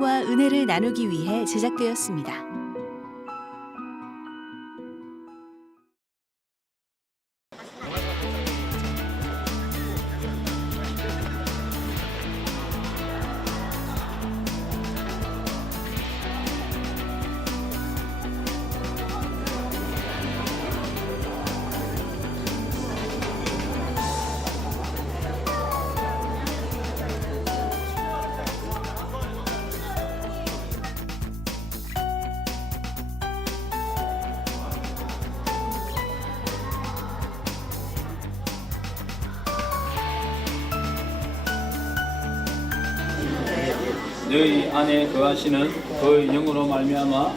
사랑과 은혜를 나누기 위해 제작되었습니다. 너희 안에 거하시는 그의 영으로 말미암아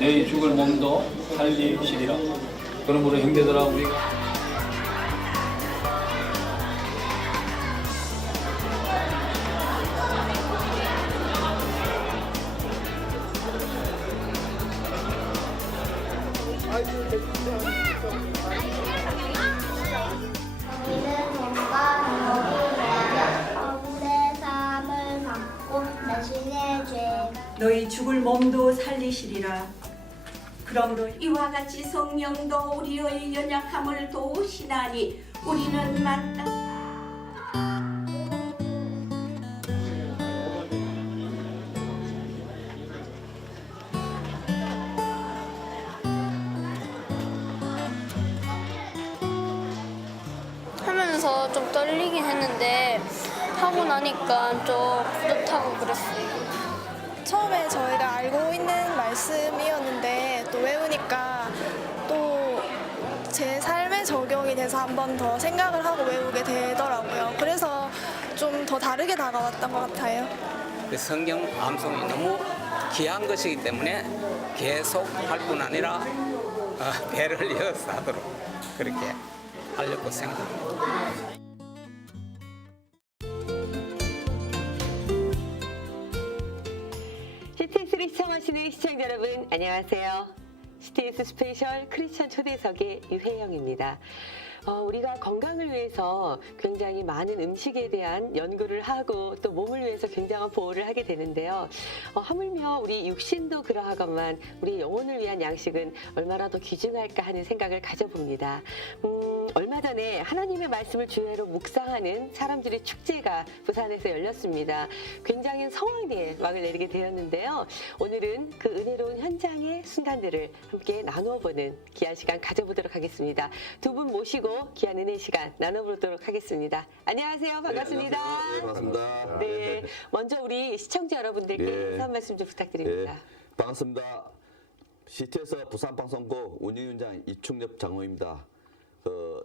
너희 죽을 몸도 살리시리라. 그러므로 형제들아 우리가 우리는 돈과 병을 위하여 억울의 사함을 받고 자신의 죄 너희 죽을 몸도 살리시리라. 그러므로 이와 같이 성령도 우리의 연약함을 도우시나니 우리는 마땅 하면서 좀 떨리긴 했는데 하고 나니까 좀 뿌듯하고 그랬어요. 처음에 저희가 알고 있는 말씀이었는데 또 외우니까 또 제 삶에 적용이 돼서 한 번 더 생각을 하고 외우게 되더라고요. 그래서 좀 더 다르게 다가왔던 것 같아요. 성경 암송이 너무 귀한 것이기 때문에 계속 할 뿐 아니라 배를 이어서 하도록 그렇게 하려고 생각합니다. CTS를 시청하시는 시청자 여러분 안녕하세요. CTS 스페셜 크리스천 초대석의 유혜영입니다. 우리가 건강을 위해서 굉장히 많은 음식에 대한 연구를 하고 또 몸을 위해서 굉장한 보호를 하게 되는데요. 하물며 우리 육신도 그러하건만 우리 영혼을 위한 양식은 얼마나 더 귀중할까 하는 생각을 가져봅니다. 얼마 전에 하나님의 말씀을 주야로 묵상하는 사람들의 축제가 부산에서 열렸습니다. 굉장히 성황리에 막을 내리게 되었는데요. 오늘은 그 은혜로운 현장의 순간들을 함께 나누어보는 귀한 시간 가져보도록 하겠습니다. 두 분 모시고 귀한 은혜 시간 나눠보도록 하겠습니다. 안녕하세요. 반갑습니다. 네, 안녕하세요. 네, 반갑습니다. 네, 먼저 우리 시청자 여러분들께 인사 한 말씀 좀 부탁드립니다. 반갑습니다. CTS 부산방송국 운영위원장 이충엽 장로입니다.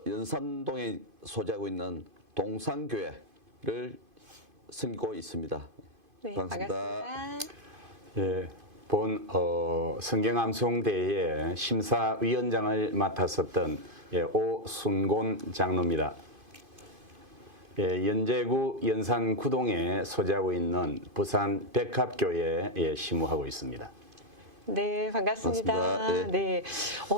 연산동에 소재하고 있는 동산교회를 섬기고 있습니다. 네, 반갑습니다. 예, 본 성경암송대회의 심사위원장을 맡았었던 오순곤 장로입니다. 연제구 연산구동에 소재하고 있는 부산 백합교회에 심우하고 있습니다. 네, 반갑습니다. 반갑습니다. 네.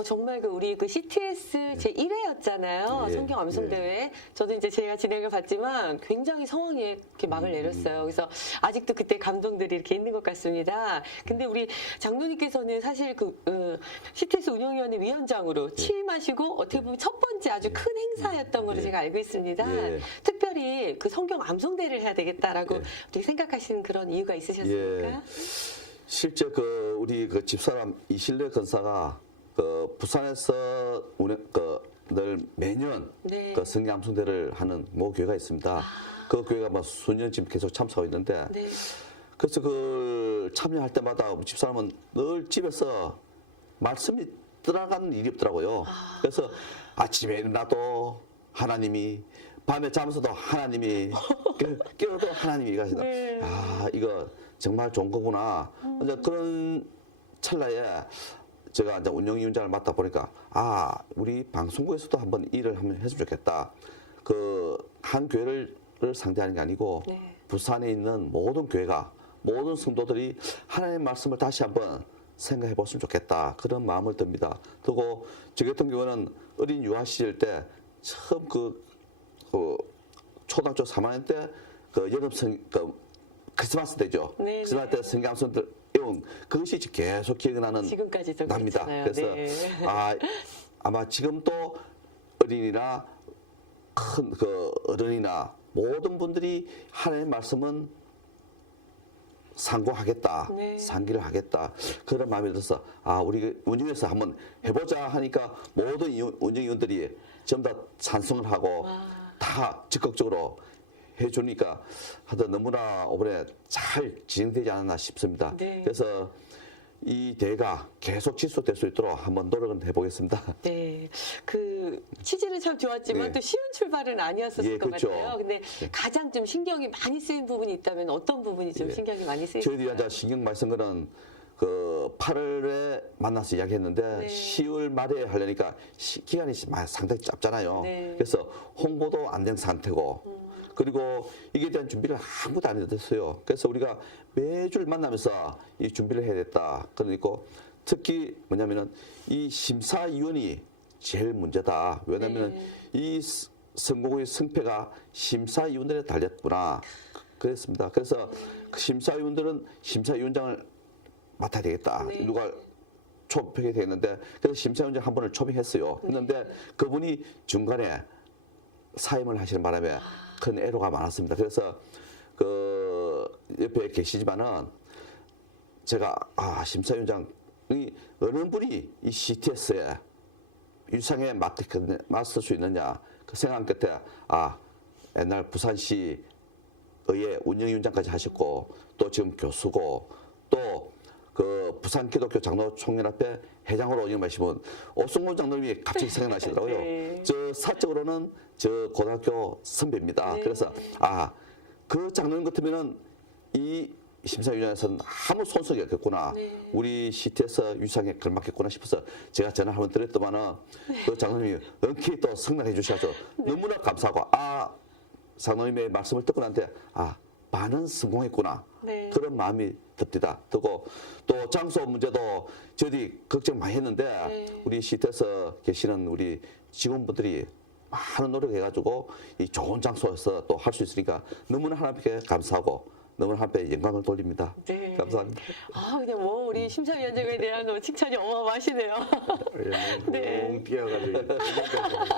정말 우리 CTS 제1회였잖아요. 예, 성경 암송대회. 저도 이제 제가 진행을 받지만 굉장히 성황리에 이렇게 막을 내렸어요. 그래서 아직도 그때 감동들이 이렇게 있는 것 같습니다. 근데 우리 장로님께서는 사실 CTS 운영위원회 위원장으로 취임하시고 어떻게 보면 첫 번째 아주 큰 행사였던 걸로 제가 알고 있습니다. 예. 특별히 그 성경 암송대회를 해야 되겠다라고 어떻게 생각하시는 그런 이유가 있으셨습니까? 실제 우리 집사람 이실래 권사가 부산에서 늘 매년 네. 성경 암송대를 하는 모 교회가 있습니다. 그 교회가 수년 지금 계속 참석하고 있는데 네. 그래서 참여할 때마다 우리 집사람은 늘 집에서 말씀이 들어가는 일이 없더라고요. 그래서 아침에 일어나도 하나님이, 밤에 자면서도 하나님이, 깨어도 하나님이 가시다. 네. 이거 정말 좋은 거구나. 이제 그런 찰나에 제가 이제 운영위원장을 맡다 보니까 우리 방송국에서도 한번 일을 한번 했으면 좋겠다. 한 교회를 상대하는 게 아니고 네. 부산에 있는 모든 교회가, 모든 성도들이 하나님의 말씀을 다시 한번 생각해 봤으면 좋겠다. 그런 마음을 듭니다. 그리고 저 같은 경우는 어린 유아 시절 때 처음 초등학교 3학년 때 여름 크리스마스 때죠. 네, 크리스마스 때 성경 암송들 외운 그것이 계속 기억이 지금까지도 납니다. 그렇잖아요. 그래서 네. 아마 지금도 어린이나 큰 그 어른이나 모든 분들이 하나님의 말씀은 상고하겠다, 네. 상기를 하겠다 그런 마음이 들어서 우리 운영에서 한번 해보자 하니까 모든 운영위원들이 전부 다 찬성을 하고 다 적극적으로 해주니까 하여튼 너무나 이번에 잘 진행되지 않았나 싶습니다. 네. 그래서 이 대회가 계속 지속될 수 있도록 한번 노력을 해보겠습니다. 네, 그 취지는 참 좋았지만 네. 또 쉬운 출발은 아니었을 예, 것 그렇죠. 같아요. 근데 가장 좀 신경이 많이 쓰인 부분이 있다면 어떤 부분이 좀 신경이 많이 쓰이셨어요? 저희들이 이제 신경 많이 쓴 거는 그 8월에 만나서 이야기했는데 네. 10월 말에 하려니까 기간이 상당히 짧잖아요. 네. 그래서 홍보도 안 된 상태고 그리고 이게 대한 준비를 아무도 안 해줬어요. 그래서 우리가 매주 만나면서 이 준비를 해야 됐다. 그러니까 특히 뭐냐면은 이 심사위원이 제일 문제다. 왜냐면은 이 선거구의 승패가 심사위원들에 달렸구나. 그랬습니다. 그래서 그 심사위원들은 심사위원장을 맡아야 되겠다. 누가 초빙이 되겠는데 그래서 심사위원장 한 분을 초빙했어요. 했는데 그분이 중간에 사임을 하시는 바람에 큰 애로가 많았습니다. 그래서 그 옆에 계시지만은 제가 심사위원장이 어느 분이 이 CTS에 유상에 맞설 수 있느냐 그 생각 끝에 옛날 부산시 의회 운영위원장까지 하셨고 또 지금 교수고 또 그 부산 기독교 장로총연합회 회장으로 운영하시면 오승곤 장로님이 갑자기 생각나시더라고요. 네. 저 사적으로는 저 고등학교 선배입니다. 네. 그래서 그 장로님 같으면은 이 심사위원회에서는 아무 손석이 없겠구나. 네. 우리 CTS 유상에 걸맞겠구나 싶어서 제가 전화를 한번 드렸더만은 그 장로님이 흔쾌히 또 승낙해 주셔서 너무나 감사하고 장로님의 말씀을 듣고 나한테 반은 성공했구나. 네. 그런 마음이 듭니다. 듣고 또 장소 문제도 저희들이 걱정 많이 했는데 우리 CT에서 계시는 우리 직원분들이 많은 노력해가지고 이 좋은 장소에서 또 할 수 있으니까 너무나 하나님께 감사하고 너무나 하나님께 영광을 돌립니다. 네. 감사합니다. 그냥 뭐 우리 심사위원장에 대한 칭찬이 어마어마하시네요. 네. 뛰어가지고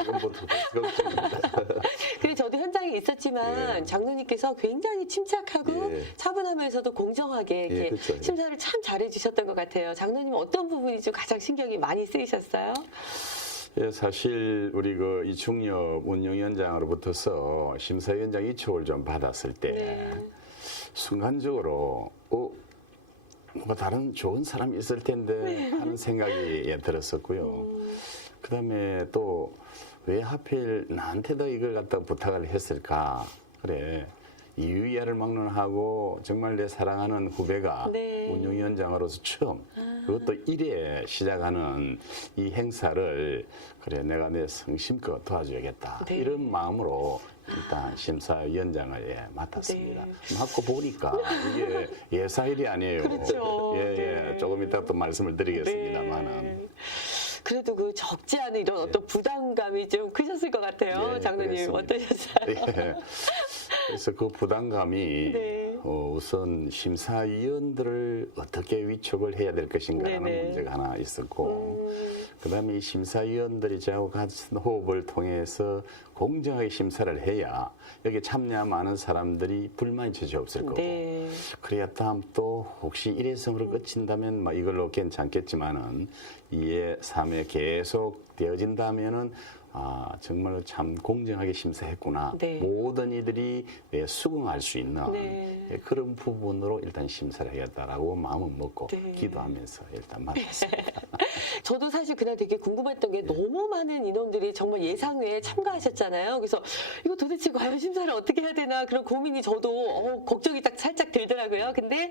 지금부터 걱정입니다. 그래 저도 현장에 있었지만 장로님께서 굉장히 침착하고 차분하면서도 공정하게 이렇게 그렇죠. 심사를 참 잘해주셨던 것 같아요. 장로님은 어떤 부분이 좀 가장 신경이 많이 쓰이셨어요? 사실 우리 그 이충엽 운영위원장으로부터서 심사위원장 이촉을 좀 받았을 때 순간적으로 뭔가 다른 좋은 사람이 있을 텐데 하는 생각이 들었었고요. 그다음에 또 왜 하필 나한테도 이걸 갖다 부탁을 했을까? 그래. 이유이하를 막론하고 정말 내 사랑하는 후배가 운영위원장으로서 처음 그것도 1회 시작하는 이 행사를 그래 내가 내 성심껏 도와줘야겠다 이런 마음으로 일단 심사위원장을 맡았습니다. 맡고 보니까 이게 예사일이 아니에요. 그렇죠. 조금 이따 또 말씀을 드리겠습니다만은. 그래도 그 적지 않은 이런 어떤 부담감이 좀 크셨을 것 같아요. 장로님 어떠셨어요? 그래서 그 부담감이 우선 심사위원들을 어떻게 위촉을 해야 될 것인가라는 문제가 하나 있었고 그다음에 이 심사위원들이 저하고 같은 호흡을 통해서 공정하게 심사를 해야 여기 참여 많은 사람들이 불만이 전혀 없을 거고 그래야 다음 또 혹시 일회성으로 끝인다면 이걸로 괜찮겠지만은 2회, 3회 계속 되어진다면은 정말로 참 공정하게 심사했구나. 모든 이들이 수긍할 수 있는 그런 부분으로 일단 심사를 해야겠다라고 마음을 먹고 기도하면서 일단 맡았습니다. 저도 사실 그날 되게 궁금했던 게 너무 많은 인원들이 정말 예상외에 참가하셨잖아요. 그래서 이거 도대체 과연 심사를 어떻게 해야 되나 그런 고민이 저도 걱정이 딱 살짝 들더라고요. 근데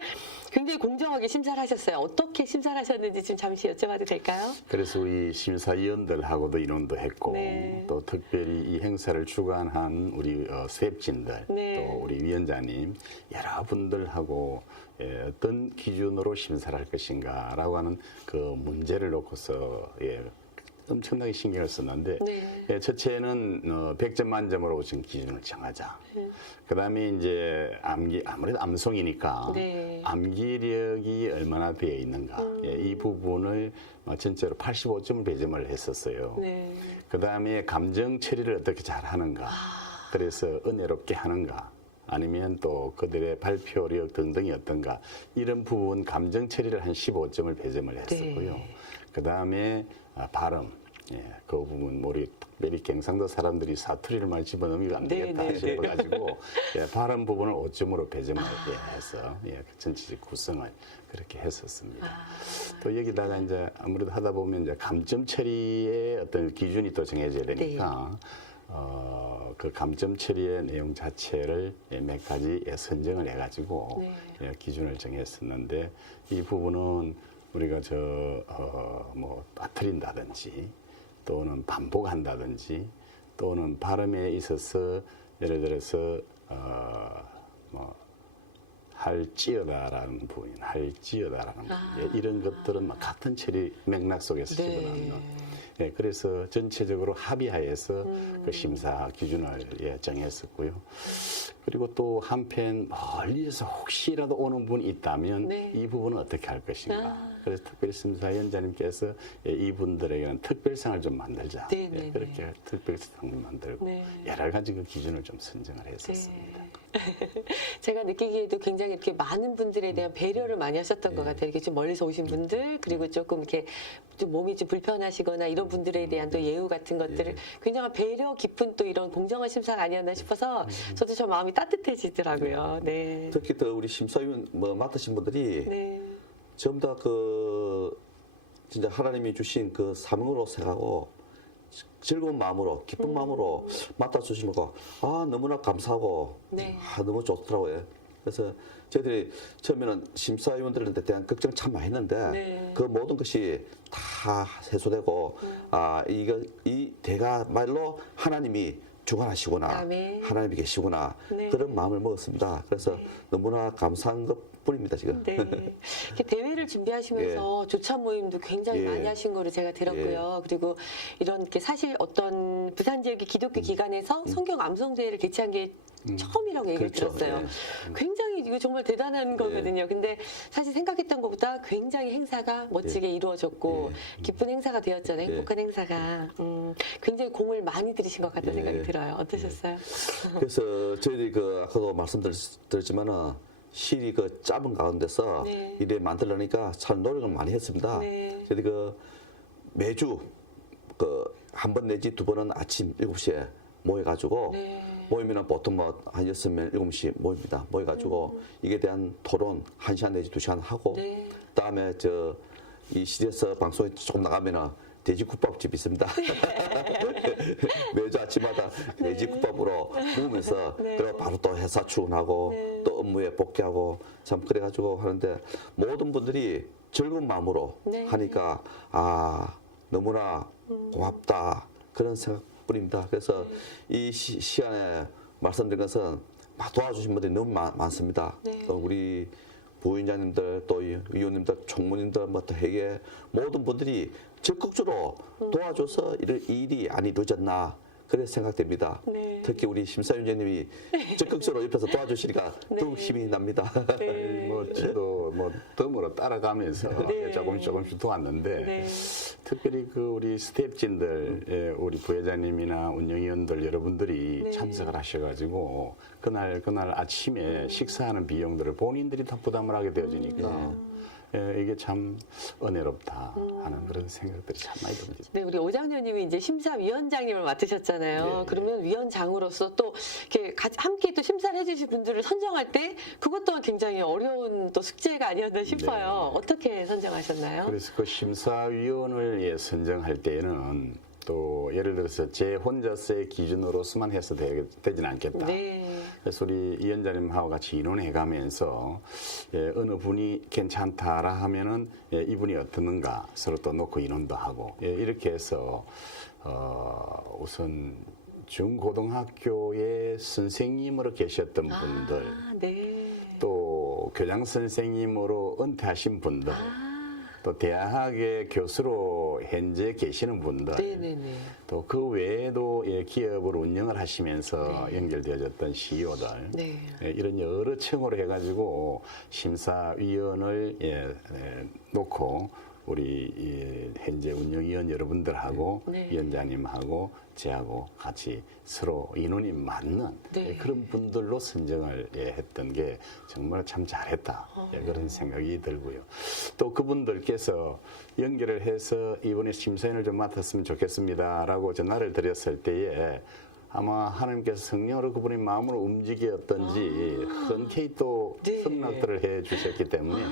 굉장히 공정하게 심사를 하셨어요. 어떻게 심사를 하셨는지 좀 잠시 여쭤봐도 될까요? 그래서 우리 심사위원들하고도 인원도 했고 또 특별히 이 행사를 주관한 우리 수협진들 또 우리 위원장님 여러분들하고 어떤 기준으로 심사를 할 것인가라고 하는 그 문제를 놓고서 엄청나게 신경을 썼는데 첫째는 100점 만점으로 지금 기준을 정하자. 그다음에 이제 아무래도 암송이니까 네. 암기력이 얼마나 되어 있는가 이 부분을 전체로 85점을 배점을 했었어요. 네. 그다음에 감정 처리를 어떻게 잘 하는가, 그래서 은혜롭게 하는가, 아니면 또 그들의 발표력 등등이 어떤가, 이런 부분 감정 처리를 한 15점을 배점을 했었고요. 네. 그다음에 발음, 그 부분 우리 특별히 경상도 사람들이 사투리를 많이 집어넣으면 안 되겠다 싶어가지고 발음 부분을 5점으로 배점을 해서 그 전체적 구성을 그렇게 했었습니다. 또 여기다가 이제 아무래도 하다 보면 이제 감점 처리의 어떤 기준이 또 정해져야 되니까 그 감점 처리의 내용 자체를 몇 가지 선정을 해가지고 기준을 정했었는데, 이 부분은 우리가 뭐 빠뜨린다든지 또는 반복한다든지 또는 발음에 있어서 예를 들어서 뭐 할지어다라는 부분, 할지어다라는 부분, 이런 것들은 막 같은 처리 맥락 속에서 집어넣는. 그래서 전체적으로 합의하에서 그 심사 기준을 정했었고요. 그리고 또 한편 멀리에서 혹시라도 오는 분이 있다면 이 부분은 어떻게 할 것인가. 그래서 특별히 심사위원장님께서 이분들에게는 특별상을 좀 만들자. 그렇게 특별상을 만들고 여러 가지 그 기준을 좀 선정을 했었습니다. 제가 느끼기에도 굉장히 이렇게 많은 분들에 대한 배려를 많이 하셨던 것 같아요. 이렇게 좀 멀리서 오신 분들, 그리고 조금 이렇게 좀 몸이 좀 불편하시거나 이런 분들에 대한 또 예우 같은 것들을 굉장히 배려 깊은 또 이런 공정한 심사가 아니었나 싶어서 저도 좀 마음이 따뜻해지더라고요. 네. 특히 또 우리 심사위원 맡으신 분들이 전부 다 진짜 하나님이 주신 그 사명으로 생각하고 즐거운 마음으로, 기쁜 마음으로 맡아주시니까 너무나 감사하고 너무 좋더라고요. 그래서 저희들이 처음에는 심사위원들한테 대한 걱정 참 많이 했는데 그 모든 것이 다 해소되고 이 대가 말로 하나님이 주관하시구나, 하나님이 계시구나, 그런 마음을 먹었습니다. 그래서 너무나 감사한 것뿐입니다, 지금. 이렇게 대회를 준비하시면서 조찬 모임도 굉장히 많이 하신 거로 제가 들었고요. 그리고 이런 게 사실 어떤 부산 지역의 기독교 기관에서 성경 암송 대회를 개최한 게 처음이라고 얘기를 들었어요. 굉장히 이거 정말 대단한 거거든요. 근데 사실 생각했던 것보다 굉장히 행사가 멋지게 이루어졌고 기쁜 행사가 되었잖아요. 행복한 행사가. 굉장히 공을 많이 들이신 것 같다는 생각이 들어요. 어떠셨어요? 그래서 저희들이 아까도 말씀드렸지만은 실이 짧은 가운데서 이래 만들려니까 참 노력을 많이 했습니다. 저희들이 매주 한 번 내지 두 번은 아침 7시에 모여가지고 모이면 보통 한 6명, 7시 모입니다. 모여가지고 이게 대한 토론 1시간 내지 2시간 하고 그다음에 이 시대에서 방송에 조금 나가면은 돼지국밥집이 있습니다. 매주 아침마다 돼지국밥으로 먹으면서 그리고 바로 또 회사 출근하고 또 업무에 복귀하고 참 그래가지고 하는데 모든 분들이 즐거운 마음으로 하니까 너무나 고맙다 그런 생각뿐입니다. 그래서 이 시간에 말씀드린 것은 도와주신 분들이 너무 많습니다. 또 우리 부위원장님들 또 위원님들 총무님들 또 회계 모든 분들이 적극적으로 도와줘서 일이 안 이루어졌나 그렇게 생각됩니다. 특히 우리 심사위원장님이 적극적으로 옆에서 도와주시니까 더욱 힘이 납니다. 저도 덤으로 따라가면서 조금씩 도왔는데 특별히 우리 스태프진들, 우리 부회장님이나 운영위원들 여러분들이 참석을 하셔가지고 그날 아침에 식사하는 비용들을 본인들이 다 부담을 하게 되어지니까 이게 참 은혜롭다 하는 그런 생각들이 참 많이 듭니다. 네, 우리 오장로님이 이제 심사위원장님을 맡으셨잖아요. 그러면 위원장으로서 또 이렇게 함께 또 심사를 해주실 분들을 선정할 때 그것 또한 굉장히 어려운 또 숙제가 아니었나 싶어요. 어떻게 선정하셨나요? 그래서 그 심사위원을 선정할 때에는 또 예를 들어서 제 혼자서의 기준으로서만 해서 되지는 않겠다. 그래서 우리 위원장님하고 같이 의논해가면서 어느 분이 괜찮다라 하면은 이분이 어떻는가 서로 또 놓고 의논도 하고 이렇게 해서 우선 중고등학교의 선생님으로 계셨던 분들 또 교장 선생님으로 은퇴하신 분들 또 대학의 교수로 현재 계시는 분들, 네네네. 또 그 외에도 예, 기업을 운영을 하시면서 연결되어졌던 CEO들, 네. 예, 이런 여러 층으로 해가지고 심사위원을 놓고 우리 현재 운영위원 여러분들하고 네. 위원장님하고 저하고 같이 서로 인원이 맞는 네. 그런 분들로 선정을 했던 게 정말 참 잘했다 그런 생각이 들고요. 또 그분들께서 연결을 해서 이번에 심사위원을 좀 맡았으면 좋겠습니다라고 전화를 드렸을 때에 아마 하나님께서 성령으로 그분의 마음으로 움직였던지 흔쾌히 또 네. 승낙들을 해 주셨기 때문에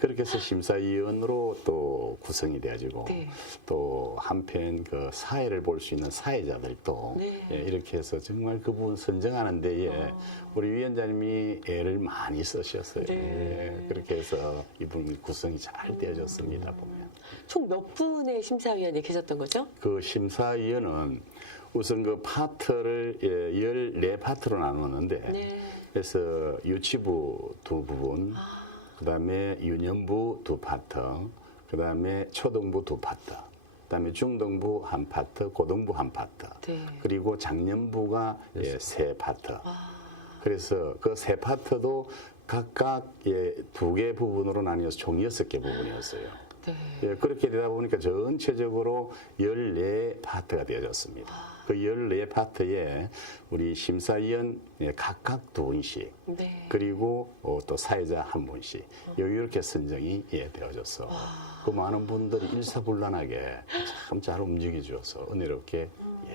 그렇게 해서 심사위원으로 또 구성이 되어지고 네. 또 한편 그 사회를 볼 수 있는 사회자들도 네. 이렇게 해서 정말 그분 선정하는 데에 우리 위원장님이 애를 많이 쓰셨어요. 네. 그렇게 해서 이분 구성이 잘 되어졌습니다. 보면. 총 몇 분의 심사위원이 계셨던 거죠? 그 심사위원은 우선 그 파트를 14파트로 나누었는데 그래서 유치부 2부분, 그다음에 유년부 2파트, 그다음에 초등부 2파트, 그다음에 중등부 1파트, 고등부 1파트, 네. 그리고 작년부가 3파트. 그래서 그 3파트도 각각 2개 부분으로 나뉘어서 총 6개 부분이었어요. 네. 그렇게 되다 보니까 전체적으로 14파트가 되어졌습니다. 그 14파트에 우리 심사위원 각각 2분씩 네. 그리고 또 사회자 1분씩 이렇게 선정이 되어졌어. 그 많은 분들이 일사불란하게 참 잘 움직여 주어서 은혜롭게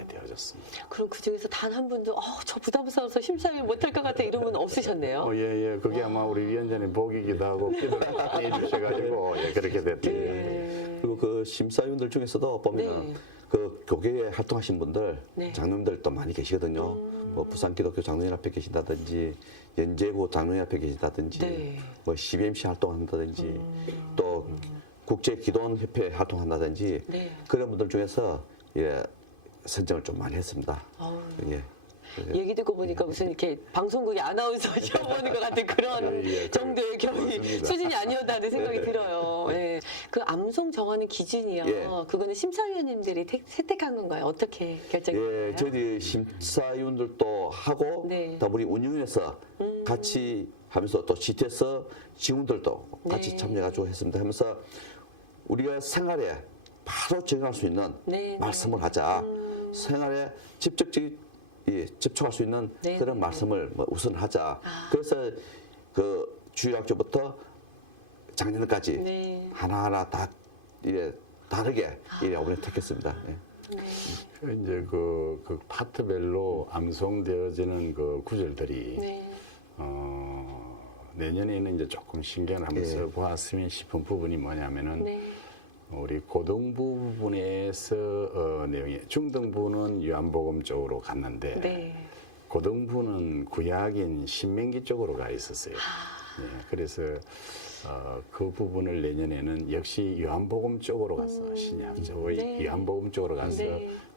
되어졌습니다. 그럼 그 중에서 단 한 분도 저 부담스러워서 심사위원 못할 것 같아 이런 분 없으셨네요? 예. 그게 아마 우리 위원장님 복이기도 하고 기도를 많이 해주셔가지고 그렇게 됐던 것 같아요. 그리고 그 심사위원들 중에서도 보면 그 교계에 활동하신 분들, 장로님들도 많이 계시거든요. 뭐 부산기독교 장로연합회 계신다든지 연제구 장로연합회 계신다든지 뭐 CBMC 활동한다든지 또 국제기도원협회 활동한다든지 그런 분들 중에서 선정을 좀 많이 했습니다. 얘기 듣고 보니까 무슨 이렇게 방송국의 아나운서 시험 보는 것 같은 그런 정도의 수준이 아니었다는 생각이 들어요. 그 암송 정하는 기준이요. 그거는 심사위원님들이 채택한 건가요? 어떻게 결정했나요? 저희 심사위원들도 하고 또 우리 운영위에서 같이 하면서 또 GTS 직원들도 같이 참여해가지고 했습니다. 하면서 우리가 생활에 바로 적용할 수 있는 말씀을 하자. 생활에 집중할 수 있는 그런 말씀을 우선 하자. 그래서 그 주일학교부터 작년까지 하나하나 다 다르게 이번에 택했습니다. 이제 그 파트별로 암송되어지는 그 구절들이 내년에는 이제 조금 신경을 한번 써보았으면 싶은 부분이 뭐냐면은 우리 고등부 부분에서 내용이 중등부는 요한복음 쪽으로 갔는데 고등부는 구약인 신명기 쪽으로 가 있었어요. 그래서 그 부분을 내년에는 역시 요한복음 쪽으로 가서 신약적의 요한복음 쪽으로 가서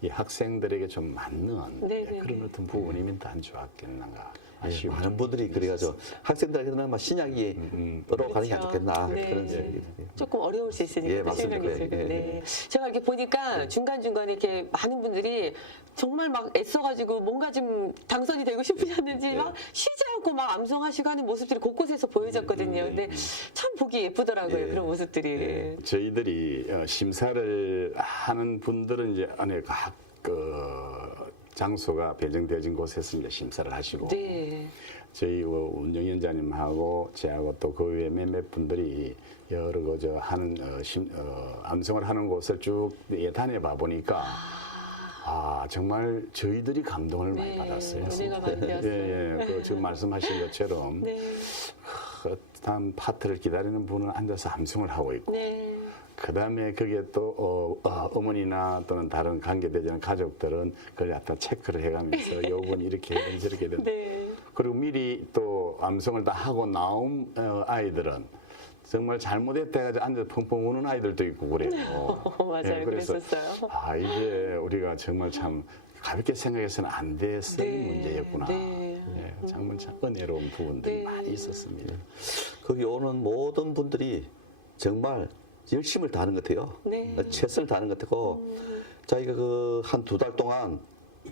이 학생들에게 좀 맞는 그런 어떤 부분이면 더 안 좋았겠는가. 많은 분들이 그래가지고 학생들에게는 신약으로 가는 게 안 좋겠나 그런 생각이 조금 어려울 수 있으니까 제가 이렇게 보니까 중간중간에 이렇게 많은 분들이 정말 막 애써가지고 뭔가 좀 당선이 되고 싶으셨는지 막 쉬지 않고 막 암송하시고 하는 모습들이 곳곳에서 보여졌거든요. 근데 참 보기 예쁘더라고요. 그런 모습들이. 저희들이 심사를 하는 분들은 이제 안에 각 장소가 배정되어진 곳에서 이제 심사를 하시고 저희 운영위원장님하고 저하고 또 그 외에 몇몇 분들이 여러 거저 하는 암송을 하는 곳을 쭉 다녀봐 보니까 정말 저희들이 감동을 많이 받았어요. 은혜가 많이 되었어요. 그 지금 말씀하신 것처럼 다음 파트를 기다리는 분은 앉아서 암송을 하고 있고. 그 다음에 그게 또 어머니나 또는 다른 관계되지는 가족들은 그걸 갖다 체크를 해가면서 요건 이렇게 해야 저렇게 된다. 그리고 미리 또 암송을 다 하고 나온 아이들은 정말 잘못했다 해가지고 앉아서 펑펑 우는 아이들도 있고 그래요. 맞아요. 그래서 그랬었어요. 이게 우리가 정말 참 가볍게 생각해서는 안 됐을 문제였구나. 정말 참 은혜로운 부분들이 많이 있었습니다. 거기 오는 모든 분들이 정말 열심을 다하는 것 같아요. 네. 최선을 다하는 것 같고 자기가 그 한 2달 동안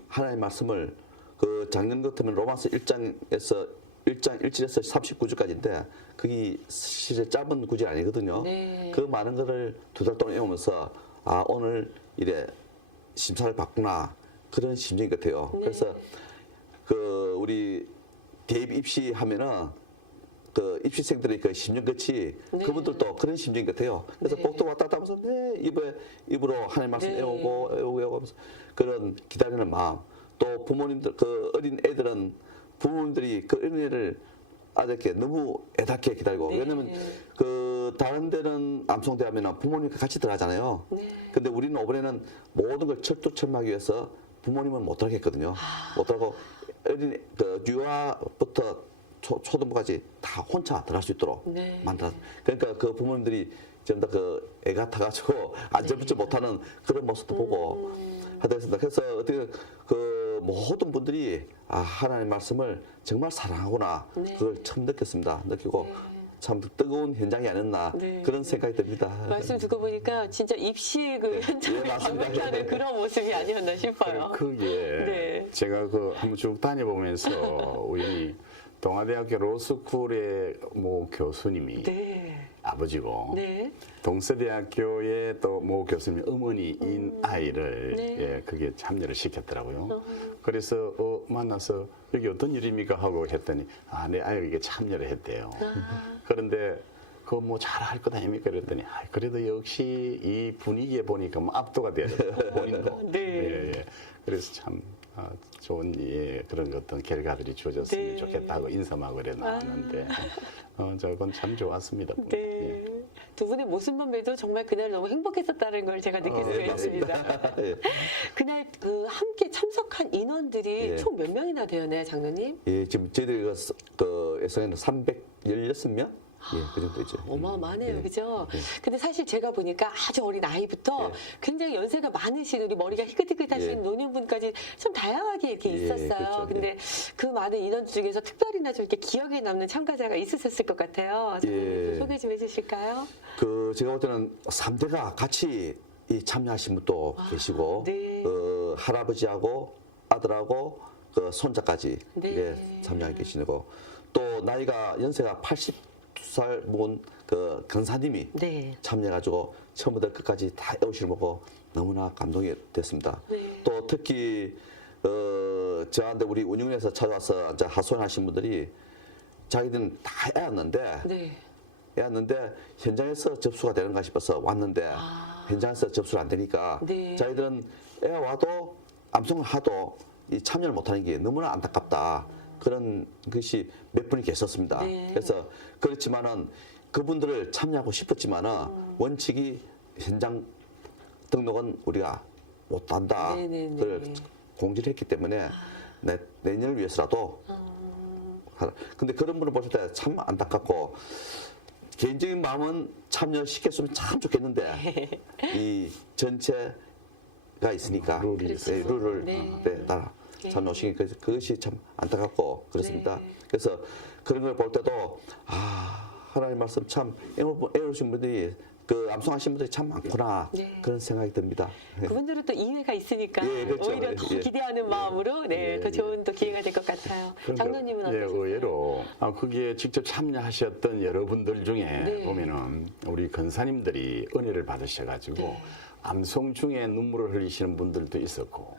하나님의 말씀을 그 작년 같으면 로마서 1장에서 1절에서 39절까지인데 그게 실제 짧은 구절이 아니거든요. 네. 그 많은 거를 2달 동안 외우면서 아 오늘 이래 심사를 받구나 그런 심정인 것 같아요. 네. 그래서 그 우리 대입 입시하면은 그 입시생들의 그 심정같이 네. 그분들도 그런 심정인 것 같아요. 그래서 네. 복도 왔다 갔다 하면서 입으로 하나님 말씀 네. 외우고 하면서 그런 기다리는 마음. 또 부모님들 그 어린 애들은 부모님들이 그 어린 애를 아직게 너무 애답게 기다리고 네. 왜냐면 그 다른 데는 암송대하면 부모님과 같이 들어가잖아요. 네. 근데 우리는 이번에는 모든 걸 철두철미하기 위해서 부모님은 못 들어가겠거든요. 못 들어가고 어린 그 유아부터 초등부까지 다 혼자 들어갈 수 있도록 네. 만들어. 그러니까 그 부모님들이 전부 다 그 애가 타가지고 안절부절 못하는 그런 모습도 보고 하다 했습니다. 그래서 어떻게 그 모든 분들이 아 하나님의 말씀을 정말 사랑하구나 네. 그걸 처음 느꼈습니다. 느끼고 참 뜨거운 현장이 아니었나 네. 그런 생각이 듭니다. 말씀 듣고 보니까 진짜 입시의 그 현장을 맞습니다. 방문하는 그런 모습이 아니었나 싶어요. 그게 네. 제가 그 한번 쭉 다녀보면서 우연히 동아대학교 로스쿨의 모 교수님이 네. 아버지고 네. 동서대학교의 또 모 교수님 어머니인 아이를 네. 예, 그게 참여를 시켰더라고요. 그래서 만나서 여기 어떤 일입니까 하고 했더니 아, 내 아이가 이게 참여를 했대요. 그런데 그거 뭐 잘할 것 아닙니까? 그랬더니 아, 그래도 역시 이 분위기에 보니까 뭐 압도가 돼요. 본인도. 네. 예, 예. 그래서 참 좋은 예, 그런 어떤 결과들이 주어졌으면 네. 좋겠다고 인사하고 그래 나왔는데 저건 참 좋았습니다. 네. 예. 두 분의 모습만 봬도 정말 그날 너무 행복했었다는 걸 제가 느낄 수가 있습니다. 예. 그날 그 함께 참석한 인원들이 예. 총 몇 명이나 되었나요, 장로님? 예, 지금 저희들 그 예상에는 316명? 예, 그 정도 있죠. 어마어마하네요, 예. 그죠? 예. 근데 사실 제가 보니까 아주 어린 아이부터 예. 굉장히 연세가 많으신 우리 머리가 희끗희끗하신 예. 노년분까지 좀 다양하게 이렇게 예, 있었어요. 그렇죠. 근데 그 많은 인원 중에서 특별히나 좀 이렇게 기억에 남는 참가자가 있으셨을 것 같아요. 장로님 좀 소개 좀 해주실까요? 그 제가 볼 때는 3대가 같이 이 참여하신 분도 계시고 네. 할아버지하고 아들하고 그 손자까지 네. 이게 참여하고 계시고 또 나이가 연세가 82살 먹은 그 강사님이 네. 참여해가지고 처음부터 끝까지 다 애우시를 보고 너무나 감동이 됐습니다. 네. 또 특히 저한테 우리 운영에서 찾아와서 이제 하소연하신 분들이 자기들은 다 애웠는데 네. 애웠는데 현장에서 접수가 되는가 싶어서 왔는데 현장에서 접수가 안 되니까 네. 자기들은 애와도 암송을 하도 이 참여를 못하는 게 너무나 안타깝다. 그런 것이 몇 분이 계셨습니다. 네. 그래서 그렇지만은 그분들을 참여하고 싶었지만은 원칙이 현장 등록은 우리가 못한다. 네네네. 그걸 공지를 했기 때문에 내년을 위해서라도 하라. 근데 그런 분을 보실 때 참 안타깝고 개인적인 마음은 참여시켰으면 참 좋겠는데 이 전체가 있으니까 룰이 네, 룰을 네. 따라 참여시키니까 그것이 참 안타깝고 그렇습니다. 네. 그래서 그런 걸 볼 때도 하나님 말씀 참 애우신 분들이 그 암송하신 분들이 참 많구나 네. 그런 생각이 듭니다. 그분들은 또 이해가 있으니까 예, 그렇죠. 오히려 더 예. 기대하는 마음으로 더 좋은 또 기회가 될 것 같아요. 장로님은 예, 어떠세요? 의외로 거기에 직접 참여하셨던 여러분들 중에 네. 보면은 우리 권사님들이 은혜를 받으셔가지고 네. 암송 중에 눈물을 흘리시는 분들도 있었고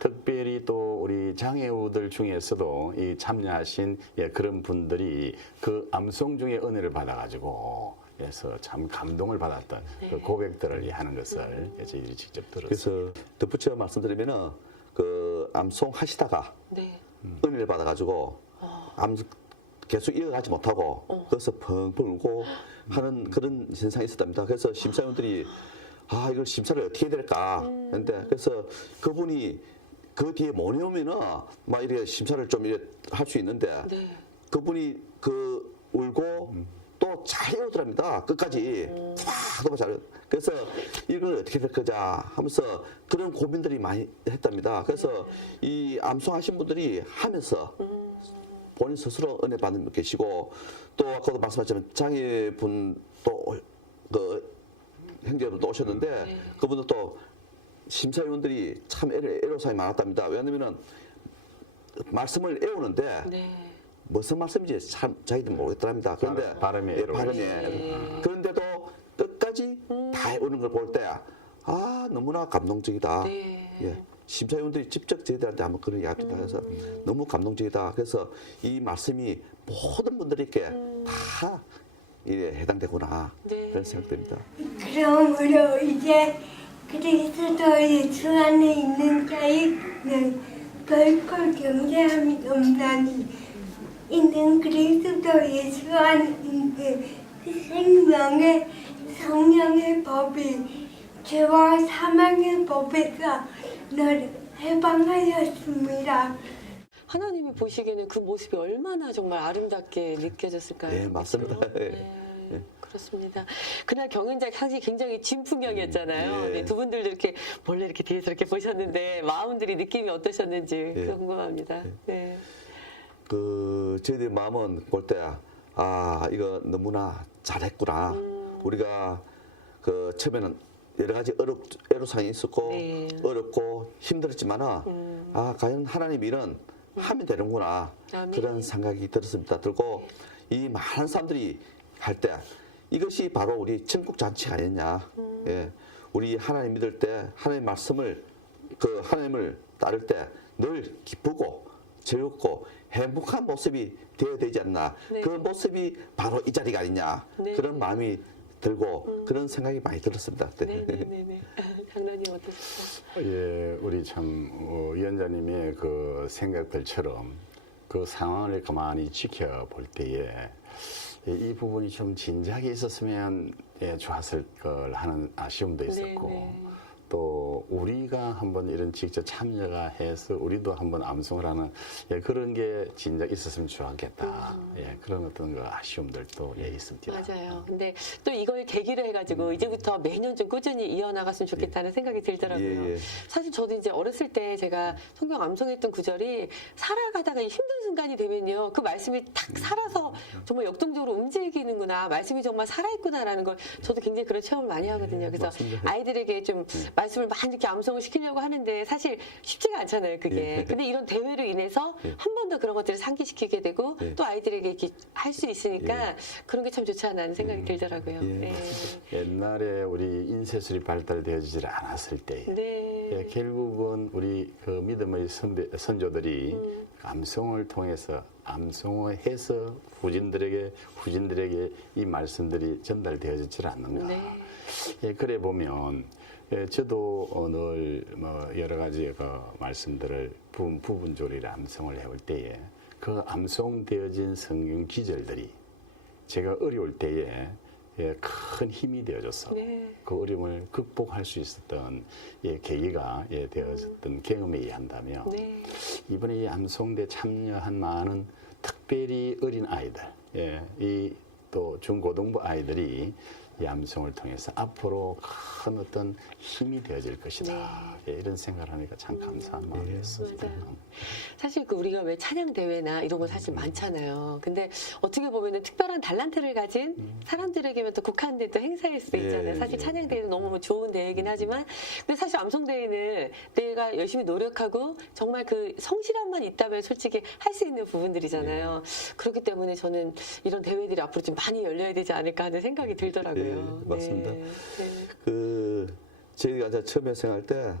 특별히 또 우리 장애우들 중에서도 이 참여하신 그런 분들이 그 암송 중에 은혜를 받아가지고 그래서 참 감동을 받았던 그 고백들을 하는 것을 저희들이 직접 들었습니다. 그래서 덧붙여 말씀드리면은 그 암송 하시다가 네. 은혜를 받아가지고 계속 이어가지 못하고 거기서 펑펑 울고 하는 그런 현상이 있었답니다. 그래서 심사위원들이 이걸 심사를 어떻게 해야 될까 했는데 그래서 그분이 그 뒤에 못 오면은 막 이렇게 심사를 좀 이렇게 할 수 있는데 네. 그분이 그 울고 또 잘 외우더랍니다. 끝까지 쫙 잘. 그래서 이걸 어떻게 될 거자 하면서 그런 고민들이 많이 했답니다. 그래서 이 암송하신 분들이 하면서 본인 스스로 은혜 받는 분 계시고 또 아까도 말씀하셨지만 장애분 또 그 행정으로 오셨는데 그분들도 심사위원들이 참 애로사항이 많았답니다. 왜냐면은 말씀을 애우는데 무슨 말씀인지 참 자기들 모르겠답니다. 그런데 발음이 그런데도 끝까지 다 외우는 걸 볼 때 너무나 감동적이다. 예. 심사위원들이 직접 저희들한테 한번 그런 이야기를 해서 너무 감동적이다. 그래서 이 말씀이 모든 분들에게 다 해당되구나 그런 생각됩니다. 그러므로 이제 그리스도 예수 안에 있는 자에게는 결코 경계함이 없나니 이는 그리스도 예수 안에 있는 생명의 성령의 법이 죄와 사망의 법에서 너를 해방하였습니다. 하나님이 보시기에는 그 모습이 얼마나 정말 아름답게 느껴졌을까요? 네, 맞습니다. 그렇습니다. 그날 경연장 사실 굉장히 진풍경이었잖아요. 네, 두 분들도 이렇게 원래 이렇게 뒤에서 이렇게 보셨는데 마음들이 느낌이 어떠셨는지 궁금합니다. 네. 저희들 마음은 볼 때 이거 너무나 잘했구나. 우리가 처음에는 여러 가지 애로사항이 있었고 어렵고 힘들었지만은 과연 하나님 일은 하면 되는구나. 그런 생각이 들었습니다. 들고 이 많은 사람들이 할 때 이것이 바로 우리 천국 잔치가 아니냐. 예. 우리 하나님 믿을 때 하나님의 말씀을 하나님을 따를 때 늘 기쁘고 즐겁고 행복한 모습이 되어야 되지 않나. 그 모습이 바로 이 자리가 아니냐. 그런 마음이 들고 그런 생각이 많이 들었습니다. 네네네. 장로님 어떠셨어요? 예, 우리 참 위원장님의 그 생각들처럼 그 상황을 가만히 지켜볼 때에 이 부분이 좀 진작에 있었으면 좋았을 걸 하는 아쉬움도 있었고 또 우리가 한번 이런 직접 참여가 해서 우리도 한번 암송을 하는 그런 게 진작 있었으면 좋았겠다. 그런 어떤 그 아쉬움들도 있습니다. 맞아요. 근데 또 이걸 계기로 해가지고 이제부터 매년 좀 꾸준히 이어나갔으면 좋겠다는 생각이 들더라고요. 사실 저도 이제 어렸을 때 제가 성경 암송했던 구절이 살아가다가 힘든 순간이 되면요. 그 말씀이 탁 살아서 정말 역동적으로 움직이는구나. 말씀이 정말 살아있구나라는 걸 저도 굉장히 그런 체험을 많이 하거든요. 그래서 아이들에게 좀 말씀을 많이 이렇게 암송을 시키려고 하는데 사실 쉽지가 않잖아요, 그게. 근데 이런 대회로 인해서 한 번 더 그런 것들을 상기시키게 되고 또 아이들에게 이렇게 할 수 있으니까 그런 게 참 좋지 않나는 생각이 들더라고요. 옛날에 우리 인쇄술이 발달되어지질 않았을 때 결국은 우리 그 믿음의 선조들이 암송을 통해서 암송을 해서 후진들에게 이 말씀들이 전달되어지질 않는가. 그래 보면 저도 오늘 여러 가지 그 말씀들을 부분적으로 암송을 해올 때에 그 암송되어진 성경 기절들이 제가 어려울 때에 큰 힘이 되어줘서 그 어려움을 극복할 수 있었던 계기가 되어졌던 경험에 의한다면 이번에 이 암송대 참여한 많은 특별히 어린 아이들, 이 또 중고등부 아이들이 이 암송을 통해서 앞으로 큰 어떤 힘이 되어질 것이다. 이런 생각을 하니까 참 감사한 마음이었습니다. 사실 우리가 왜 찬양 대회나 이런 거 사실 많잖아요. 근데 어떻게 보면은 특별한 달란트를 가진 사람들에게만 또 국한된 또 행사일 수도 있잖아요. 사실 찬양 대회는 너무 좋은 대회이긴 하지만, 근데 사실 암송 대회는 내가 열심히 노력하고 정말 그 성실함만 있다면 솔직히 할 수 있는 부분들이잖아요. 그렇기 때문에 저는 이런 대회들이 앞으로 좀 많이 열려야 되지 않을까 하는 생각이 들더라고요. 맞습니다. 저희가 처음에 생각할 때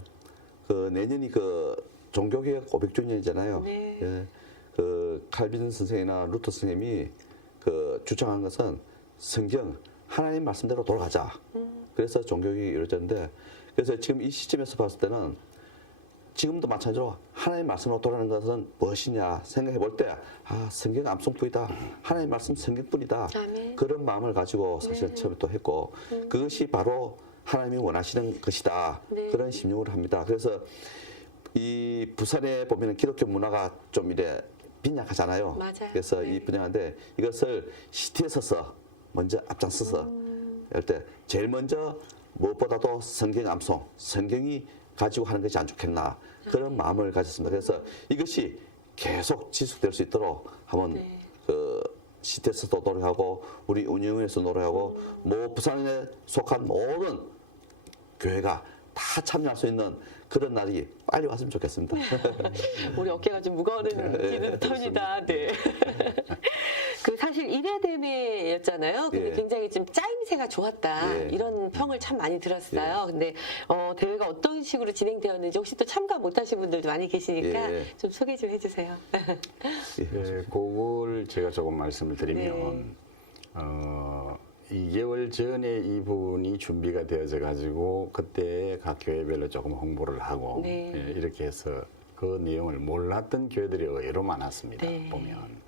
내년이 종교개혁 500주년이잖아요. 칼빈 선생이나 루터 선생님이 주장한 것은 성경 하나님 말씀대로 돌아가자. 그래서 종교개혁이 이루어졌는데, 그래서 지금 이 시점에서 봤을 때는 지금도 마찬가지로 하나님 말씀으로 돌아가는 것은 무엇이냐 생각해 볼 때 성경 암송뿐이다. 하나님 말씀 성경뿐이다. 그런 마음을 가지고 사실 처음에 또 했고 그것이 바로 하나님이 원하시는 것이다. 그런 심령을 합니다. 그래서 이 부산에 보면 기독교 문화가 좀 이래 빈약하잖아요. 그래서 이 분야인데 이것을 시티에 서서 먼저 앞장서서 할 때 제일 먼저 무엇보다도 성경 암송, 성경이 가지고 하는 것이 안 좋겠나 그런 마음을 가졌습니다. 그래서 이것이 계속 지속될 수 있도록 한번 시티에서도 노력하고 우리 운영에서 노력하고 부산에 속한 모든 교회가 다 참여할 수 있는 그런 날이 빨리 왔으면 좋겠습니다. 우리 어깨가 좀 무거워지는 듯합니다. 네. 그 사실 1회 대회였잖아요. 근데 예. 굉장히 좀 짜임새가 좋았다. 예. 이런 평을 참 많이 들었어요. 근데 대회가 어떤 식으로 진행되었는지 혹시 또 참가 못하신 분들도 많이 계시니까 예. 좀 소개 좀 해주세요. 네, 그걸 제가 조금 말씀을 드리면 2개월 전에 이 부분이 준비가 되어져 가지고 그때 각 교회별로 조금 홍보를 하고 네. 예, 이렇게 해서 그 내용을 몰랐던 교회들이 의외로 많았습니다. 네. 보면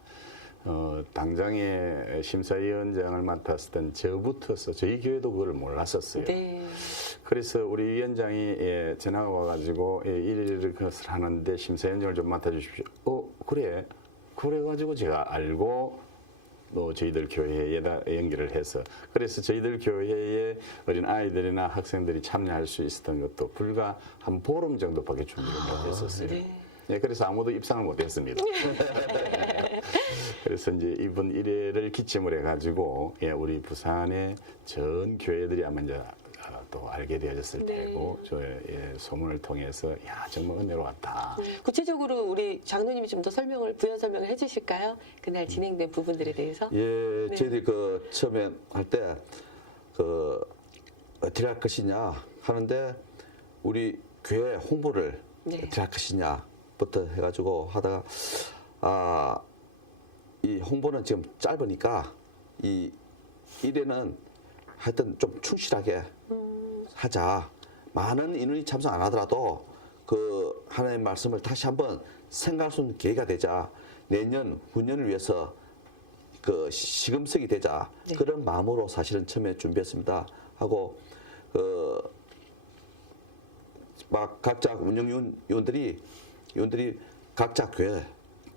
당장에 심사위원장을 맡았던 저부터서 저희 교회도 그걸 몰랐었어요. 네. 그래서 우리 위원장이 전화가 와가지고 이를 것을 하는데 심사위원장을 좀 맡아주십시오. 그래. 그래가지고 제가 알고 또 저희들 교회에다 연결을 해서 그래서 저희들 교회에 어린 아이들이나 학생들이 참여할 수 있었던 것도 불과 한 보름 정도밖에 준비를 못했었어요. 네, 그래서 아무도 입상을 못했습니다. 그래서 이제 이번 1회를 기점으로 해가지고 우리 부산의 전 교회들이 아마 이제 또 알게 되어졌을 테고 저의 소문을 통해서 정말 은혜로웠다. 구체적으로 우리 장로님이 좀 더 부연 설명을 해주실까요? 그날 진행된 부분들에 대해서. 예, 저희들이 처음에 할 때 어떻게 할 것이냐 하는데 우리 교회 홍보를 어떻게 할 것이냐부터 해가지고 하다가 이 홍보는 지금 짧으니까 이 1회는 하여튼 좀 충실하게 하자. 많은 인원이 참석 안 하더라도 그 하나님의 말씀을 다시 한번 생각할 수 있는 기회가 되자. 내년 후년을 위해서 그 시금석이 되자. 그런 마음으로 사실은 처음에 준비했습니다. 하고 막 각자 운영위원들이 각자 교회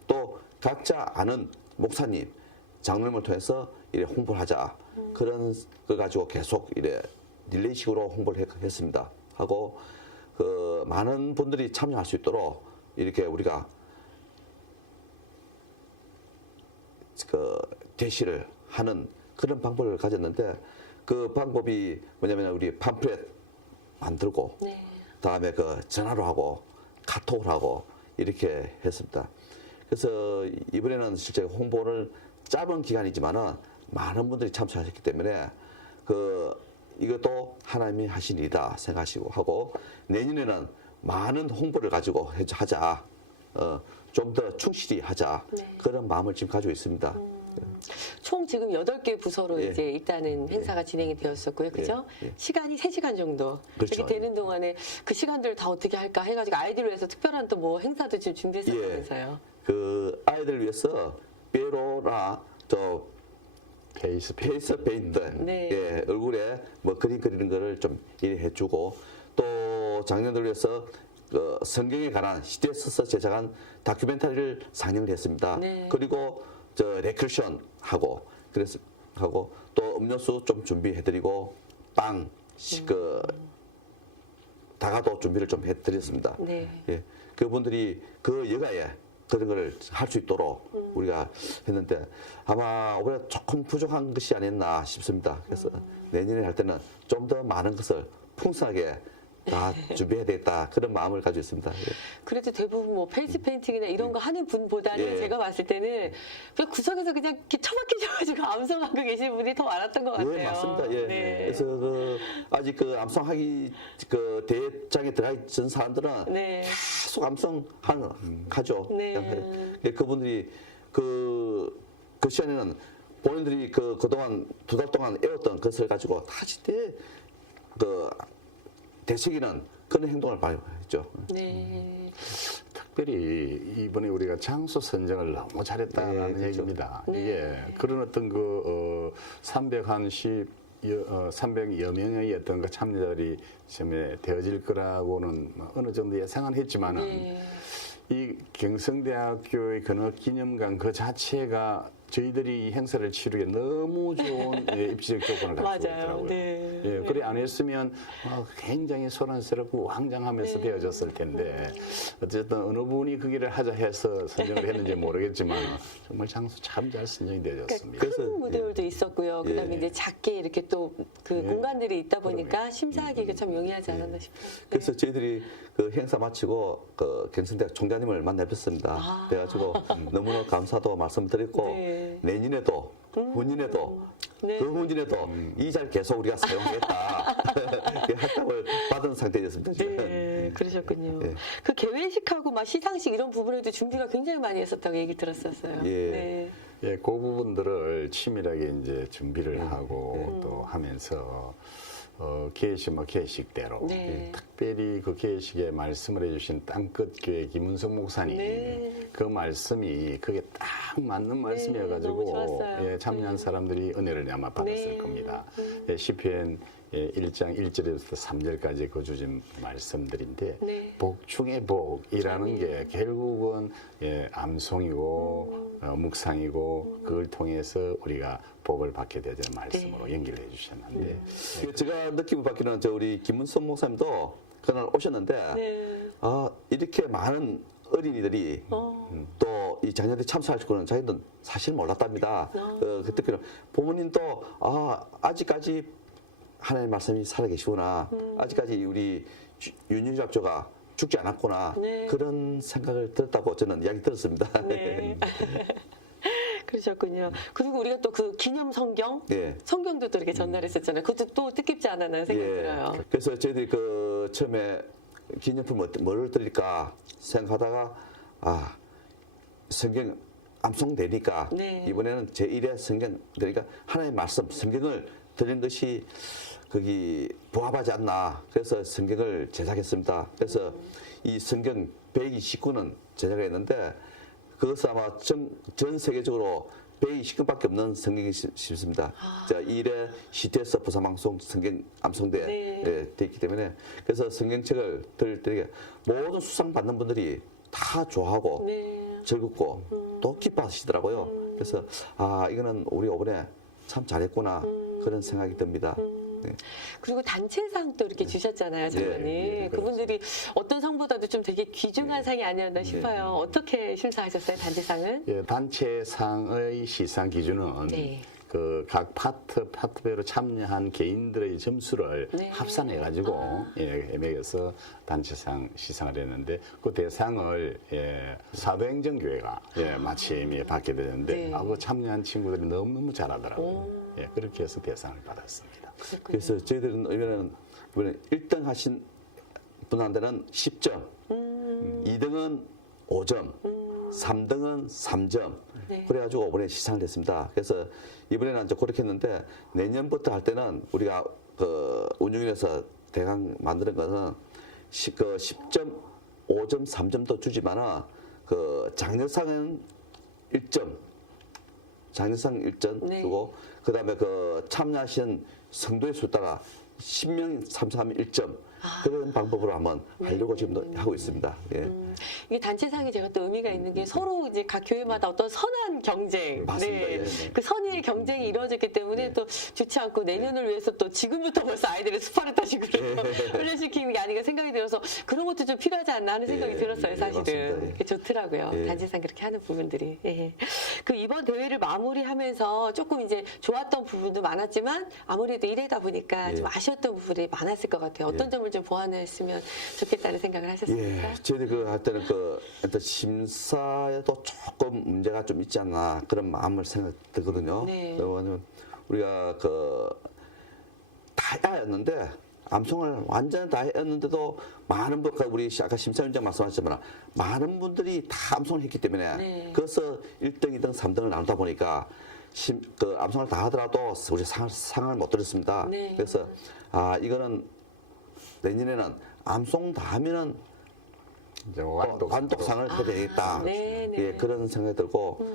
또 각자 아는 목사님, 장로님을 통해서 이래 홍보를 하자. 그런 거 가지고 계속 이래 릴레이식으로 홍보를 했습니다. 하고 많은 분들이 참여할 수 있도록 이렇게 우리가 대시를 하는 그런 방법을 가졌는데 그 방법이 뭐냐면 우리 팜플렛 만들고 다음에 전화로 하고 카톡을 하고 이렇게 했습니다. 그래서 이번에는 실제 홍보를 짧은 기간이지만은 많은 분들이 참여하셨기 때문에 이것도 하나님이 하신 일이다 생각하시고 하고 내년에는 많은 홍보를 가지고 하자. 좀 더 충실히 하자. 그런 마음을 지금 가지고 있습니다. 총 지금 8개 부서로 이제 일단은 행사가 진행이 되었었고요. 그죠? 시간이 3시간 정도. 그렇죠. 이렇게 되는 동안에 그 시간들을 다 어떻게 할까 해가지고 아이들을 위해서 특별한 또 뭐 행사도 지금 준비했었다면서요. 그 아이들을 위해서 삐에로나 페이스 페인트 얼굴에 뭐 그림 그리는 거를 좀 해주고 또 작년들 위해서 성경에 관한 시대에서 제작한 다큐멘터리를 상영을 했습니다. 그리고 레크레이션 하고 또 음료수 좀 준비해드리고 빵 다가도 준비를 좀 해드렸습니다. 예, 그분들이 여가에 그런 걸 할 수 있도록 우리가 했는데 아마 올해 조금 부족한 것이 아니었나 싶습니다. 그래서 내년에 할 때는 좀 더 많은 것을 풍성하게 다 준비해야 되겠다 그런 마음을 가지고 있습니다. 그래도 대부분 뭐 페이스 페인팅이나 이런 거 하는 분보다는 제가 봤을 때는 그냥 구석에서 그냥 이렇게 처박히셔가지고 암송하고 계신 분이 더 많았던 것 같아요. 예, 맞습니다. 그래서 아직 아직 대회장에 들어가 있던 사람들은 계속 암송하죠. 그분들이 그 시간에는 본인들이 그동안 2달 동안 애웠던 것을 가지고 다시 되새기는 그런 행동을 했죠. 특별히 이번에 우리가 장소 선정을 너무 잘했다는 얘기입니다. 이게 그런 어떤 300여 명의 어떤 참여자들이 되어질 거라고는 어느 정도 예상은 했지만은 이 경성대학교의 근학기념관 그 자체가 저희들이 행사를 치르기에 너무 좋은 입지적 조건을 갖추고 있더라고요. 네. 예, 그래 안 했으면 굉장히 소란스럽고 황장하면서 네. 되어졌을 텐데 어쨌든 어느 분이 그 길을 하자 해서 선정을 했는지 모르겠지만 정말 장소 참 잘 선정이 되어졌습니다. 그러니까 큰 무대홀도 있었고요. 그다음에 예. 이제 작게 이렇게 또 그 예. 공간들이 있다 보니까 심사하기가 참 용이하지 않았나 싶어요. 그래서 저희들이 그 행사 마치고 그 경성대학 총장님을 만나 뵀습니다. 그래가지고 너무나 감사도 말씀드렸고 네. 내년에도 후년에도 네. 그 후년에도 이 자리 계속 우리가 사용하겠다 협박을 받은 상태였습니다. 지금. 네, 그러셨군요. 예. 그 개회식하고 막 시상식 이런 부분에도 준비가 굉장히 많이 했었다고 얘기 들었었어요. 예. 네. 예, 그 부분들을 치밀하게 이제 준비를 하고 또 하면서 계획식 뭐 계획식대로 네. 예, 특별히 그 계획식에 말씀을 해주신 땅끝교회 김은성 목사님 네. 그 말씀이 그게 딱 맞는 너무 말씀이어가지고 좋았어요. 예, 참여한 사람들이 은혜를 아마 받았을 네. 겁니다. 예, 시편 1장 1절에서 3절까지 그 주신 말씀들인데 네. 복 중의 복이라는 게 결국은 예, 암송이고 묵상이고 그걸 통해서 우리가 복을 받게 되는 말씀으로 연결해 주셨는데 제가 느낌을 받기는 우리 김문선 목사님도 그날 오셨는데 네. 이렇게 많은 어린이들이 또 이 자녀들이 참석할 줄은 자기는 사실 몰랐답니다. 그때 부모님도 아직까지 하나님의 말씀이 살아계시구나. 아직까지 우리 윤유작조가 죽지 않았구나. 네. 그런 생각을 들었다고 저는 이야기 들었습니다. 네. 그러셨군요. 그리고 우리가 또 그 기념 성경, 예. 성경도 또 이렇게 전달했었잖아요. 그것도 또 뜻깊지 않았나 생각이 들어요. 그래서 저희들이 그 처음에 기념품 뭐를 드릴까 생각하다가 성경 암송되니까 네. 이번에는 제1회 성경 그러니까 하나님의 말씀 성경을 드리는 것이 거기 부합하지 않나. 그래서 성경을 제작했습니다. 그래서 이 성경 129는 제작을 했는데 그것은 아마 전 세계적으로 120권밖에 없는 성경이 싶습니다. 자, 1회 CTS 부산방송 성경 암송대 네. 되어 있기 때문에 그래서 성경책을 들을 때 모든 수상 받는 분들이 다 좋아하고 네. 즐겁고 또 기뻐하시더라고요. 그래서 이거는 우리 이번에 참 잘했구나 그런 생각이 듭니다. 네. 그리고 단체상도 이렇게 주셨잖아요, 장관님. 네, 그분들이 어떤 상보다도 좀 되게 귀중한 상이 아니었나 싶어요. 어떻게 심사하셨어요, 단체상은? 예, 단체상의 시상 기준은 네. 그 각 파트별로 참여한 개인들의 점수를 네. 합산해가지고 매겨서 단체상 시상을 했는데 그 대상을 사도행정교회가 마침 받게 되는데 네. 그 참여한 친구들이 너무너무 잘하더라고요. 그렇게 해서 대상을 받았습니다. 그렇군요. 그래서 저희들은 이번에 1등 하신 분한테는 10점, 2등은 5점, 3등은 3점. 네. 그래가지고 이번에 시상을 했습니다. 그래서 이번에는 이제 그렇게 했는데 내년부터 할 때는 우리가 그 운영위에서 대강 만드는 것은 10점, 5점, 3점도 주지만은 그 장려상은 1점, 장려상 1점 네. 주고 그다음에 그 참여하신 성도의 숫자가 10명 참석하면 1점 그런 방법으로 한번 하려고 지금 하고 있습니다. 예. 이게 단체상이 제가 또 의미가 있는 게 서로 이제 각 교회마다 어떤 선한 경쟁, 맞습니다. 예, 네. 그 선의의 경쟁이 이루어졌기 때문에 또 좋지 않고 내년을 위해서 또 지금부터 벌써 아이들의 스파르타식으로 훈련시키는 게 아닌가 생각이 들어서 그런 것도 좀 필요하지 않나 하는 생각이 들었어요, 사실은. 맞습니다. 예. 그게 좋더라고요. 예. 단체상 그렇게 하는 부분들이. 예. 그 이번 대회를 마무리하면서 조금 이제 좋았던 부분도 많았지만 아무래도 1회다 보니까 좀 아쉬웠던 부분이 많았을 것 같아요. 어떤 점을 좀 보완했으면 좋겠다는 생각을 하셨습니까? 저희들이 그 할 때는 일단 심사에도 조금 문제가 좀 있지 않나 그런 마음을 생각 들거든요. 네. 왜냐면 우리가 다 해였는데 암송을 완전 다 했는데도 많은 분, 우리 아까 심사위원장 말씀하셨지만 많은 분들이 다 암송을 했기 때문에 네. 그래서 1등, 2등, 3등을 나누다 보니까 암송을 다 하더라도 우리 상을 못 드렸습니다. 네. 그래서 이거는 내년에는 암송 다 하면은 완독상을 해야 되겠다. 예, 그런 생각이 들고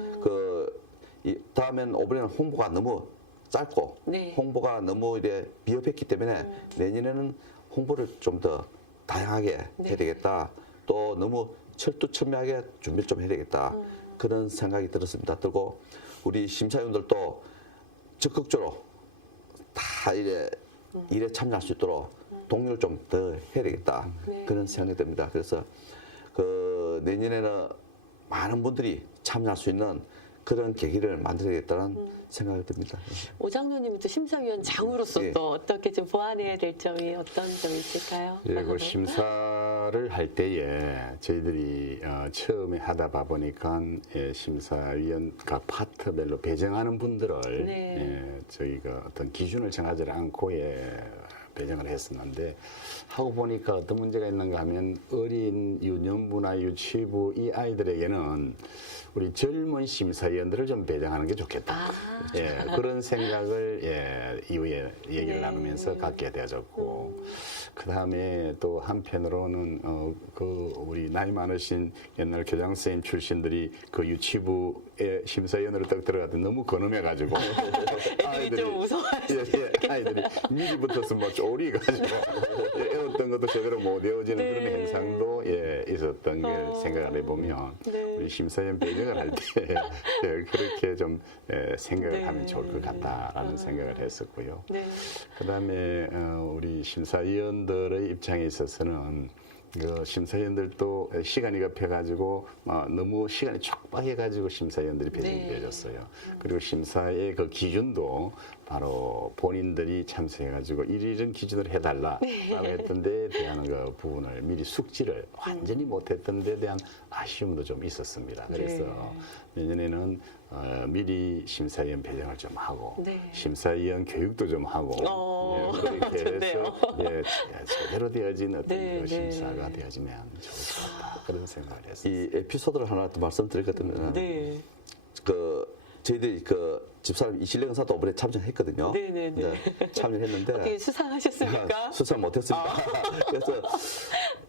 다음엔 이번에는 홍보가 너무 짧고 홍보가 너무 이래 비협했기 때문에 내년에는 홍보를 좀 더 다양하게 해야 되겠다. 또 너무 철두철미하게 준비를 좀 해야 되겠다. 그런 생각이 들었습니다. 들고 우리 심사위원들도 적극적으로 다 일에 참여할 수 있도록 독려를 좀 더 해야 되겠다. 그런 생각이 듭니다. 그래서 그 내년에는 많은 분들이 참여할 수 있는 그런 계기를 만들어야겠다는 생각이 듭니다. 오 장로님은 또 심사위원장으로서 예. 또 어떻게 좀 보완해야 될 점이 어떤 점이 있을까요? 예, 그 심사를 할 때에 저희들이 처음에 하다 보니까 심사위원 각 파트별로 배정하는 분들을 네. 저희가 어떤 기준을 정하지 않고 배정을 했었는데 하고 보니까 어떤 문제가 있는가 하면 어린 유년부나 유치부 이 아이들에게는 우리 젊은 심사위원들을 좀 배정하는 게 좋겠다. 그런 생각을 이후에 얘기를 나누면서 갖게 되어졌고 그 다음에 또 한편으로는 그 우리 나이 많으신 옛날 교장 선생님 출신들이 그 유치부에 심사위원으로 딱 들어갔더니 너무 건엄해가지고 애들이 좀 무서워하시죠. 아이들이 미리 붙어서 막 쪼리가지고 애웠던 것도 제대로 못 외워지는 그런 현상도 있었던 걸 생각을 해보면 우리 심사위원 배정을 할 때 그렇게 좀 생각을 하면 좋을 것 같다라는 생각을 했었고요. 그다음에 우리 심사위원들의 입장에 있어서는 그 심사위원들도 시간이 급해가지고 너무 시간이 촉박해가지고 심사위원들이 배정이 되어졌어요. 그리고 심사의 그 기준도 바로 본인들이 참석해가지고 이런 기준을 해달라라고 했던 데에 대한 그 부분을 미리 숙지를 완전히 못했던 데에 대한 아쉬움도 좀 있었습니다. 그래서 내년에는 미리 심사위원 배정을 좀 하고 심사위원 교육도 좀 하고 그렇게 해서 제대로 되어진 어떤 그 심사가 되어지면 좋을 것 같다 그런 생각을 했습니다. 이 에피소드를 하나 또 말씀드리거든요. 그 저희들이 그 집사람 이실령 의사도 이번에 참여했거든요. 참여했는데 어떻게 수상하셨습니까? 수상 못했습니다. 그래서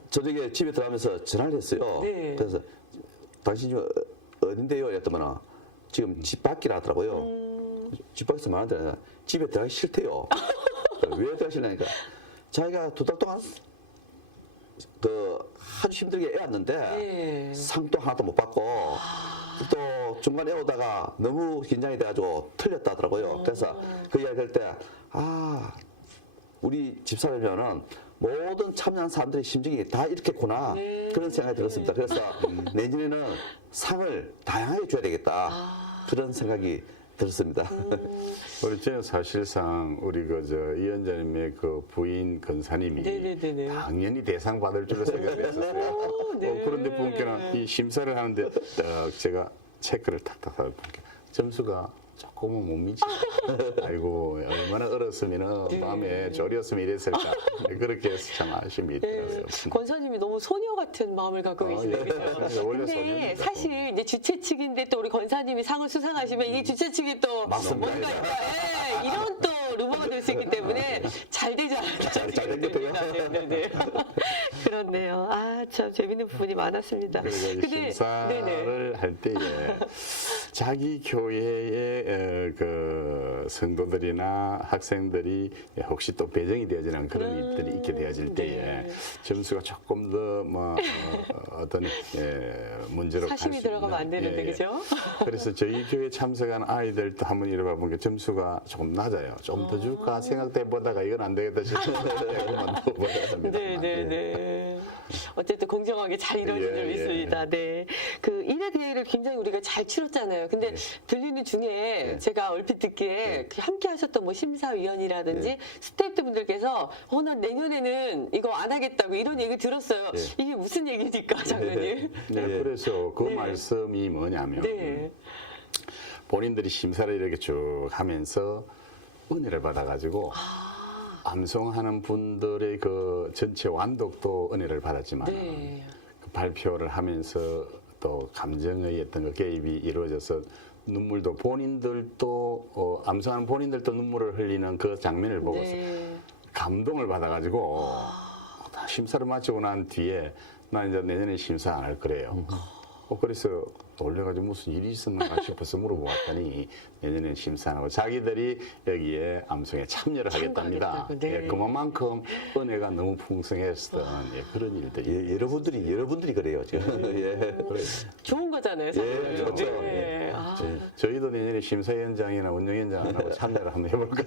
저녁에 집에 들어가면서 전화를 했어요. 그래서 당신이 어딘데요? 이랬더니 지금 집 밖이라 하더라고요. 집 밖에서 말하는데 집에 들어가기 싫대요. 왜 들어가시려니까 자기가 2달 동안 그 아주 힘들게 애웠는데 상도 하나도 못 받고 또 중간에 오다가 너무 긴장이 돼가지고 틀렸다 하더라고요. 그래서 그 이야기 할 때 우리 집사람이면은 모든 참여한 사람들의 심정이 다 이렇겠구나 그런 생각이 들었습니다. 그래서 내년에는 상을 다양하게 줘야 되겠다 그런 생각이 들었습니다. 우리 저는 사실상 우리 위원장님의 그 부인 권사님이 당연히 대상 받을 줄로 생각을 했었어요. 그런데 분께는 이 심사를 하는데 제가 체크를 탁탁 하다 보니까 점수가 조금은 못 미치. 아이고 얼마나 얼었으면 마음에 졸였으면 이랬을까. 그렇게 해서 참 아쉬움이 있더라고요. 권사님이 너무 소녀 같은 마음을 갖고 계시네요. 근데 사실 이제 주최 측인데 또 우리 권사님이 상을 수상하시면 이게 주최 측이 또 뭔가 이런 또 루머가 될 수 있기 때문에 잘 되지 않을까. 잘 되겠고요. 그렇네요. 참 재밌는 부분이 많았습니다. 근데 심사를 할 때에 자기 교회의 그 성도들이나 학생들이 혹시 또 배정이 되어지는 그런 일들이 있게 되어질 때에 점수가 조금 더 어떤 문제로 갈 수 사심이 들어가면 안 되는데 그죠? 그래서 저희 교회 참석한 아이들도 한번 이뤄봐 보니까 점수가 조금 낮아요. 좀 더 줄까 생각돼 보다가 이건 안 되겠다 싶어서 그만둬버렸습니다. 어쨌든 공정하게 잘 이루어진 줄 믿습니다. 그 인하 대회를 굉장히 우리가 잘 치렀잖아요. 근데 들리는 중에 제가 얼핏 듣기에 함께 하셨던 뭐 심사위원이라든지 스태프분들께서 난 내년에는 이거 안 하겠다고 이런 얘기 들었어요. 이게 무슨 얘기입니까, 장로님? 그래서 그 말씀이 뭐냐면 본인들이 심사를 이렇게 쭉 하면서 은혜를 받아가지고 암송하는 분들의 그 전체 완독도 은혜를 받았지만 그 발표를 하면서 또 감정의 어떤 그 개입이 이루어져서 눈물도 본인들도 암송하는 본인들도 눈물을 흘리는 그 장면을 보고서 감동을 받아가지고 심사를 마치고 난 뒤에 나 이제 내년에 심사 안 할 거래요. 그래서 놀래가지고 무슨 일이 있었나 싶어서 물어보았더니 내년에 심사 안 하고 자기들이 여기에 암송에 참여를 하겠답니다. 그만큼 은혜가 너무 풍성했던 그런 일들이 여러분들이 그래요 지금. 좋은 거잖아요. 사실. 그렇죠. 저희도 내년에 내년에 심사위원장이나 운영위원장 안 하고 참여를 한번 해볼까요?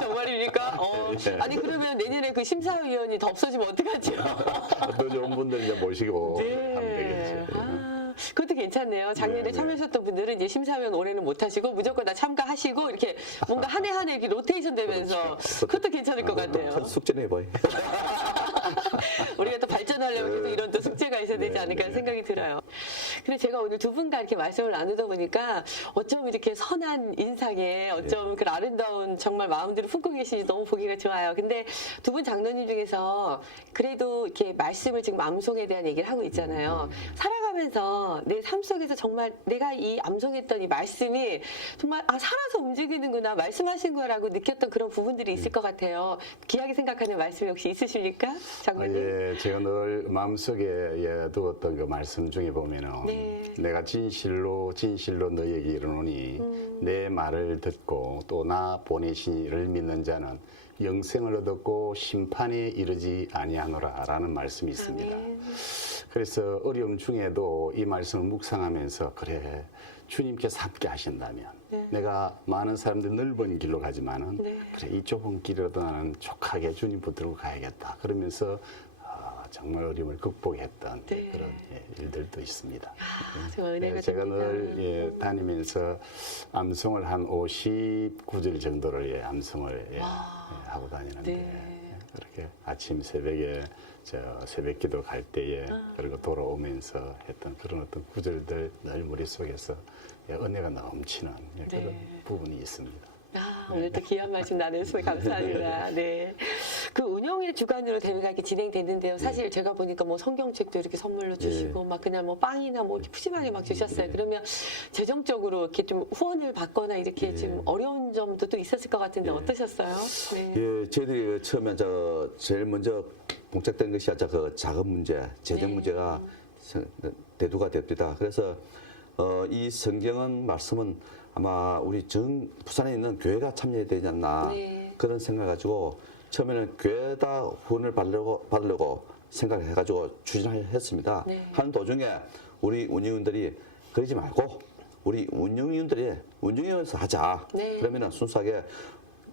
정말입니까? 네. 아니 그러면 내년에 그 심사위원이 더 없어지면 어떡하죠? 더 좋은 분들 이제 모시고 하면 되겠죠. 그것도 괜찮네요. 작년에 네, 네. 참여하셨던 분들은 이제 심사위원 올해는 못하시고 무조건 다 참가하시고 이렇게 뭔가 한 해 한 해 이렇게 로테이션 되면서 그것도 괜찮을 것 같네요. 큰 숙제네 해봐요. 우리가 또 발전하려면 계속 이런 또 숙제가 있어야 되지 않을까 하는 생각이 들어요. 근데 제가 오늘 두 분과 이렇게 말씀을 나누다 보니까 어쩜 이렇게 선한 인상에 어쩜 그 아름다운 정말 마음들을 품고 계시지 너무 보기가 좋아요. 근데 두 분 장로님 중에서 그래도 이렇게 말씀을 지금 암송에 대한 얘기를 하고 있잖아요. 살아가면서 내 삶 속에서 정말 내가 이 암송했던 이 말씀이 정말 살아서 움직이는구나 말씀하신 거라고 느꼈던 그런 부분들이 있을 것 같아요. 귀하게 생각하는 말씀이 혹시 있으십니까? 장로님? 예, 제가 늘 마음속에 두었던 그 말씀 중에 보면은 내가 진실로 너에게 이르노니 내 말을 듣고 또 나 보내신 이를 믿는 자는 영생을 얻었고 심판에 이르지 아니하노라라는 말씀이 있습니다. 그래서 어려움 중에도 이 말씀을 묵상하면서 그래 주님께서 함께 하신다면 내가 많은 사람들 넓은 길로 가지만은 그래 이 좁은 길이라도 나는 족하게 주님 붙들고 가야겠다. 그러면서 정말 어려움을 극복했던 그런 일들도 있습니다. 제가 늘 다니면서 암송을 한 59절 정도를 암송을 하고 다니는데 그렇게 아침 새벽에 새벽기도 갈 때에 그리고 돌아오면서 했던 그런 어떤 구절들 늘 머릿속에서 은혜가 넘치는 그런 부분이 있습니다. 오늘 또 귀한 말씀 나눠주셔서 감사합니다. 네. 그 운영의 주관으로 대회가 이렇게 진행됐는데요. 사실 제가 보니까 뭐 성경책도 이렇게 선물로 주시고 막 그냥 뭐 빵이나 뭐 이렇게 푸짐하게 막 주셨어요. 그러면 재정적으로 이렇게 좀 후원을 받거나 이렇게 좀 어려운 점도 또 있었을 것 같은데 어떠셨어요? 예, 저희들이 처음에 제일 먼저 봉착된 것이 그 자금 문제, 재정 문제가 대두가 됩니다. 그래서 이 성경은 말씀은 아마 우리 부산에 있는 교회가 참여해야 되지 않나 그런 생각을 가지고 처음에는 교회다 후원을 받으려고 생각을 해가지고 추진했습니다. 하는 도중에 우리 운영위원들이 그러지 말고 우리 운영위원회에서 하자. 그러면은 순수하게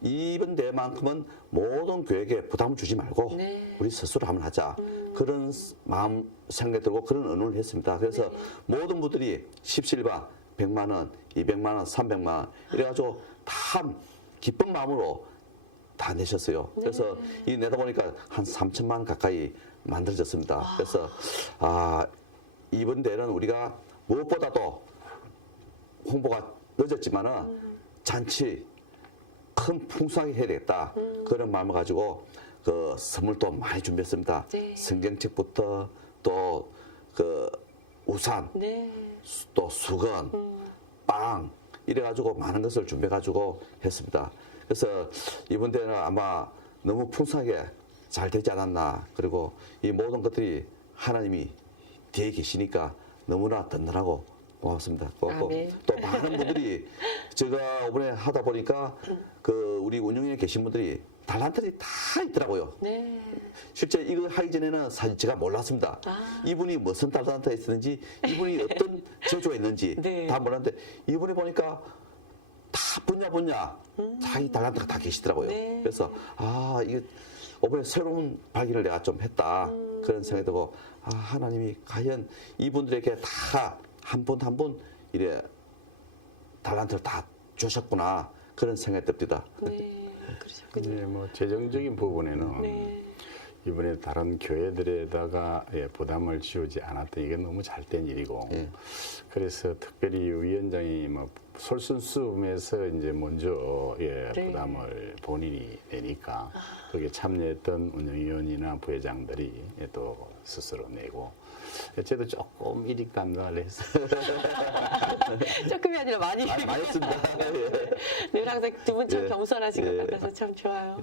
이번 대회만큼은 모든 교회에게 부담을 주지 말고 우리 스스로 한번 하자. 그런 마음 생각이 들고 그런 의논을 했습니다. 그래서 모든 분들이 십시일반 100만 원, 200만 원, 300만 원 이래가지고 다 기쁜 마음으로 다 내셨어요. 그래서 이 내다 보니까 한 3천만 원 가까이 만들어졌습니다. 그래서 이번 대회는 우리가 무엇보다도 홍보가 늦었지만은 잔치 큰 풍성하게 해야 되겠다. 그런 마음을 가지고 그 선물도 많이 준비했습니다. 성경책부터 또 그 우산, 또 수건, 빵 이래가지고 많은 것을 준비해가지고 했습니다. 그래서 이번 대회는 아마 너무 풍성하게 잘 되지 않았나. 그리고 이 모든 것들이 하나님이 뒤에 계시니까 너무나 든든하고 고맙습니다. 고맙고 또 많은 분들이 제가 이번에 하다 보니까 그 우리 운영에 계신 분들이 달란트들이 다 있더라고요. 실제 이거 하기 전에는 사실 제가 몰랐습니다. 이분이 무슨 달란트가 있었는지 이분이 어떤 제조가 있는지 다 몰랐는데 이번에 보니까 다 분야 자기 달란트가 다 계시더라고요. 그래서 이게 이번에 새로운 발견을 내가 좀 했다. 그런 생각이 들고 하나님이 과연 이분들에게 다 한 분 한 분 이래 달란트를 다 주셨구나. 그런 생각이 듭니다. 네, 뭐 재정적인 부분에는 이번에 다른 교회들에다가 부담을 지우지 않았던 이게 너무 잘된 일이고 그래서 특별히 위원장이 뭐 솔선수범해서 이제 먼저 부담을 본인이 내니까 거기에 참여했던 운영위원이나 부회장들이 또 스스로 내고 저도 조금 일익 감당을 했어요. 조금이 아니라 많이 했습니다. 늘 항상 두 분 참 겸손하신 것 같아서 참 좋아요.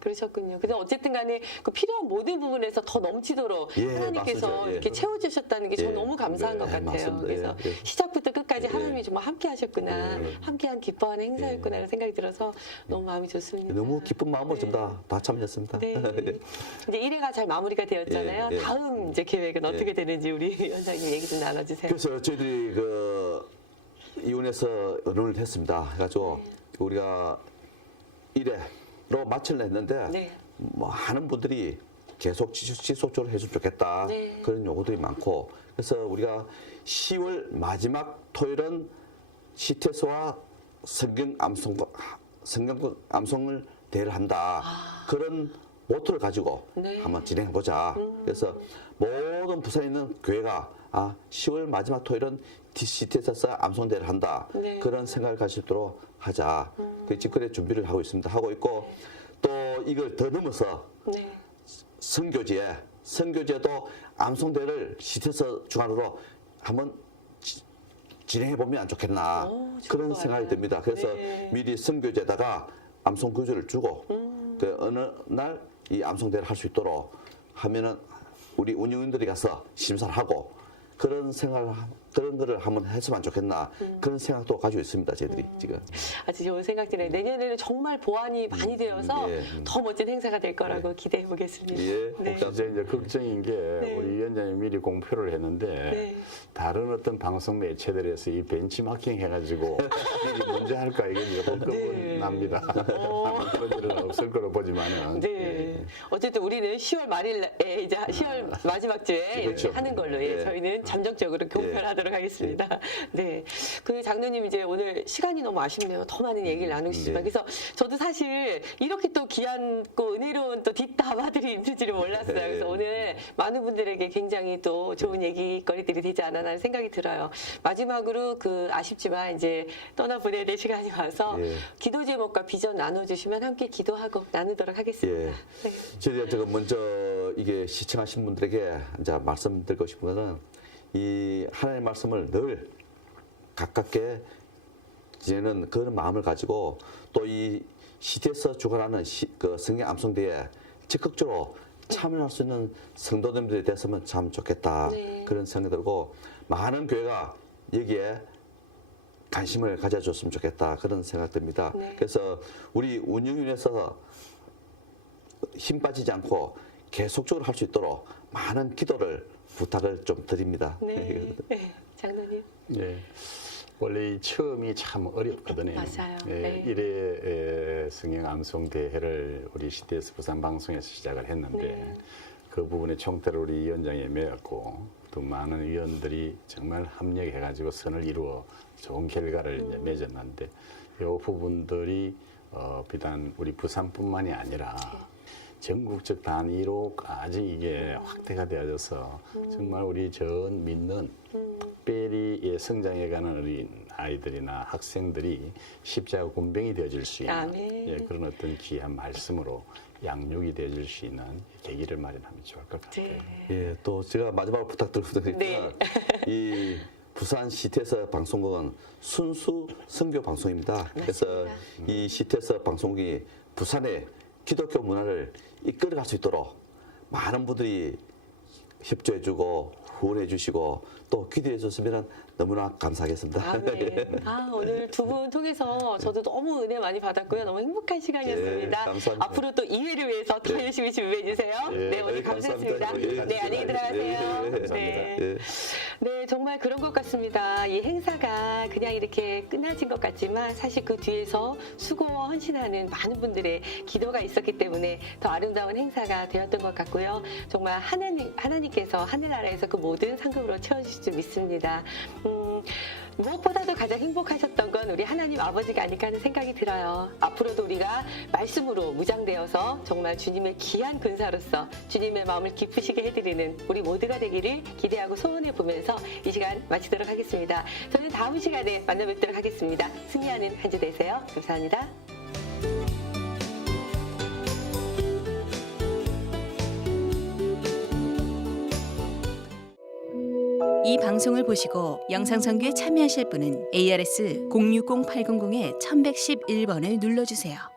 그러셨군요. 근데 어쨌든 간에 그 필요한 모든 부분에서 더 넘치도록 하나님께서 이렇게 채워주셨다는 게 저는 너무 감사한 것 같아요. 맞습니다. 그래서 시작부터 끝까지 하나님이 정말 함께 하셨구나. 함께한 기뻐하는 행사였구나 라는 생각이 들어서 너무 마음이 좋습니다. 너무 기쁜 마음으로 좀 다 참여했습니다. 이제 1회가 잘 마무리가 되었잖아요. 다음 이제 계획은 어떻게 되는지 우리 위원장님 얘기 좀 나눠주세요. 그래서 저희들이 이혼해서 의논을 했습니다. 해가지고 우리가 1회로 마치려 했는데 많은 분들이 계속 지속적으로 해주면 좋겠다. 그런 요구들이 많고 그래서 우리가 10월 마지막 토요일은 CTS와 성경 암송을 대회를 한다. 그런 모토를 가지고 한번 진행해보자. 그래서 모든 부산에 있는 교회가 10월 마지막 토요일은 CTS 암송대회를 한다. 그런 생각을 가질 수 있도록 하자. 그 직거래 준비를 하고 있습니다. 하고 있고 또 이걸 더 넘어서 선교제도 암송대회를 CTS 중앙으로 한번 진행해보면 안 좋겠나. 그런 생각이 듭니다. 그래서 미리 선교제에다가 암송 교주를 주고 그 어느 날 이 암송대회를 할 수 있도록 하면은 우리 운영인들이 가서 심사를 하고 그런 거를 한번 했으면 좋겠나 그런 생각도 가지고 있습니다. 저희들이 지금. 아주 좋은 생각들이네요. 내년에는 정말 보완이 많이 되어서 더 멋진 행사가 될 거라고 기대해 보겠습니다. 이제 걱정인 게 우리 위원장이 미리 공표를 했는데 다른 어떤 방송 매체들에서 이 벤치마킹 해가지고 미리 먼저 할까 이게 조금 겁은 납니다. 그런 일은 없을 거로 보지만은. 어쨌든 우리는 10월 말일에 이제 10월 마지막 주에 이렇게 하는 걸로 저희는 잠정적으로 공표를 하도록 하겠습니다. 그 장로님 이제 오늘 시간이 너무 아쉽네요. 더 많은 얘기를 나누시지만 그래서 저도 사실 이렇게 또 귀한고 은혜로운 또 뒷담화들이 있는 줄은 몰랐어요. 그래서 오늘 많은 분들에게 굉장히 또 좋은 얘기거리들이 되지 않았나 하는 생각이 들어요. 마지막으로 그 아쉽지만 이제 떠나보내야 될 시간이 와서 기도 제목과 비전 나눠주시면 함께 기도하고 나누도록 하겠습니다. 제가 먼저 이게 시청하신 분들에게 이제 말씀드리고 싶은 것은 이 하나님의 말씀을 늘 가깝게 지내는 그런 마음을 가지고 또 이 CTS 주관하는 그 성경 암송대회에 적극적으로 참여할 수 있는 성도님들이 됐으면 참 좋겠다. 그런 생각이 들고 많은 교회가 여기에 관심을 가져줬으면 좋겠다. 그런 생각이 듭니다. 그래서 우리 운영위원회에서 힘 빠지지 않고 계속적으로 할 수 있도록 많은 기도를 부탁을 좀 드립니다. 장로님. 원래 처음이 참 어렵거든요. 맞아요. 1회 성경 암송 대회를 우리 CTS 부산 방송에서 시작을 했는데 그 부분에 총대를 우리 위원장이 메었고 또 많은 위원들이 정말 합력해가지고 선을 이루어 좋은 결과를 이제 맺었는데 이 부분들이 비단 우리 부산뿐만이 아니라 전국적 단위로까지 이게 확대가 되어져서 정말 우리 전 믿는 특별히 성장해가는 어린 아이들이나 학생들이 십자가 군병이 되어줄 수 있는 그런 어떤 귀한 말씀으로 양육이 되어줄 수 있는 계기를 마련하면 좋을 것 같아요. 또 제가 마지막으로 부탁드리겠습니다. 이 부산 CTS 방송국은 순수 선교 방송입니다. 그래서 이 CTS 방송국이 부산의 기독교 문화를 이끌어갈 수 있도록 많은 분들이 협조해주고 후원해주시고 또 기도해줬으면 너무나 감사하겠습니다. 오늘 두 분 통해서 저도 너무 은혜 많이 받았고요. 너무 행복한 시간이었습니다. 감사합니다. 앞으로 또 2회를 위해서 더 열심히 준비해주세요. 오늘 감사했습니다. 안녕히 들어가세요. 정말 그런 것 같습니다. 이 행사가 그냥 이렇게 끝나진 것 같지만 사실 그 뒤에서 수고와 헌신하는 많은 분들의 기도가 있었기 때문에 더 아름다운 행사가 되었던 것 같고요. 정말 하나님께서 하늘나라에서 그 모든 상급으로 채워주실 줄 믿습니다. 무엇보다도 가장 행복하셨던 건 우리 하나님 아버지가 아닐까 하는 생각이 들어요. 앞으로도 우리가 말씀으로 무장되어서 정말 주님의 귀한 군사로서 주님의 마음을 기쁘시게 해드리는 우리 모두가 되기를 기대하고 소원해 보면서 이 시간 마치도록 하겠습니다. 저는 다음 시간에 만나 뵙도록 하겠습니다. 승리하는 한 주 되세요. 감사합니다. 이 방송을 보시고 영상선교에 참여하실 분은 ARS 060-800-1111번을 눌러주세요.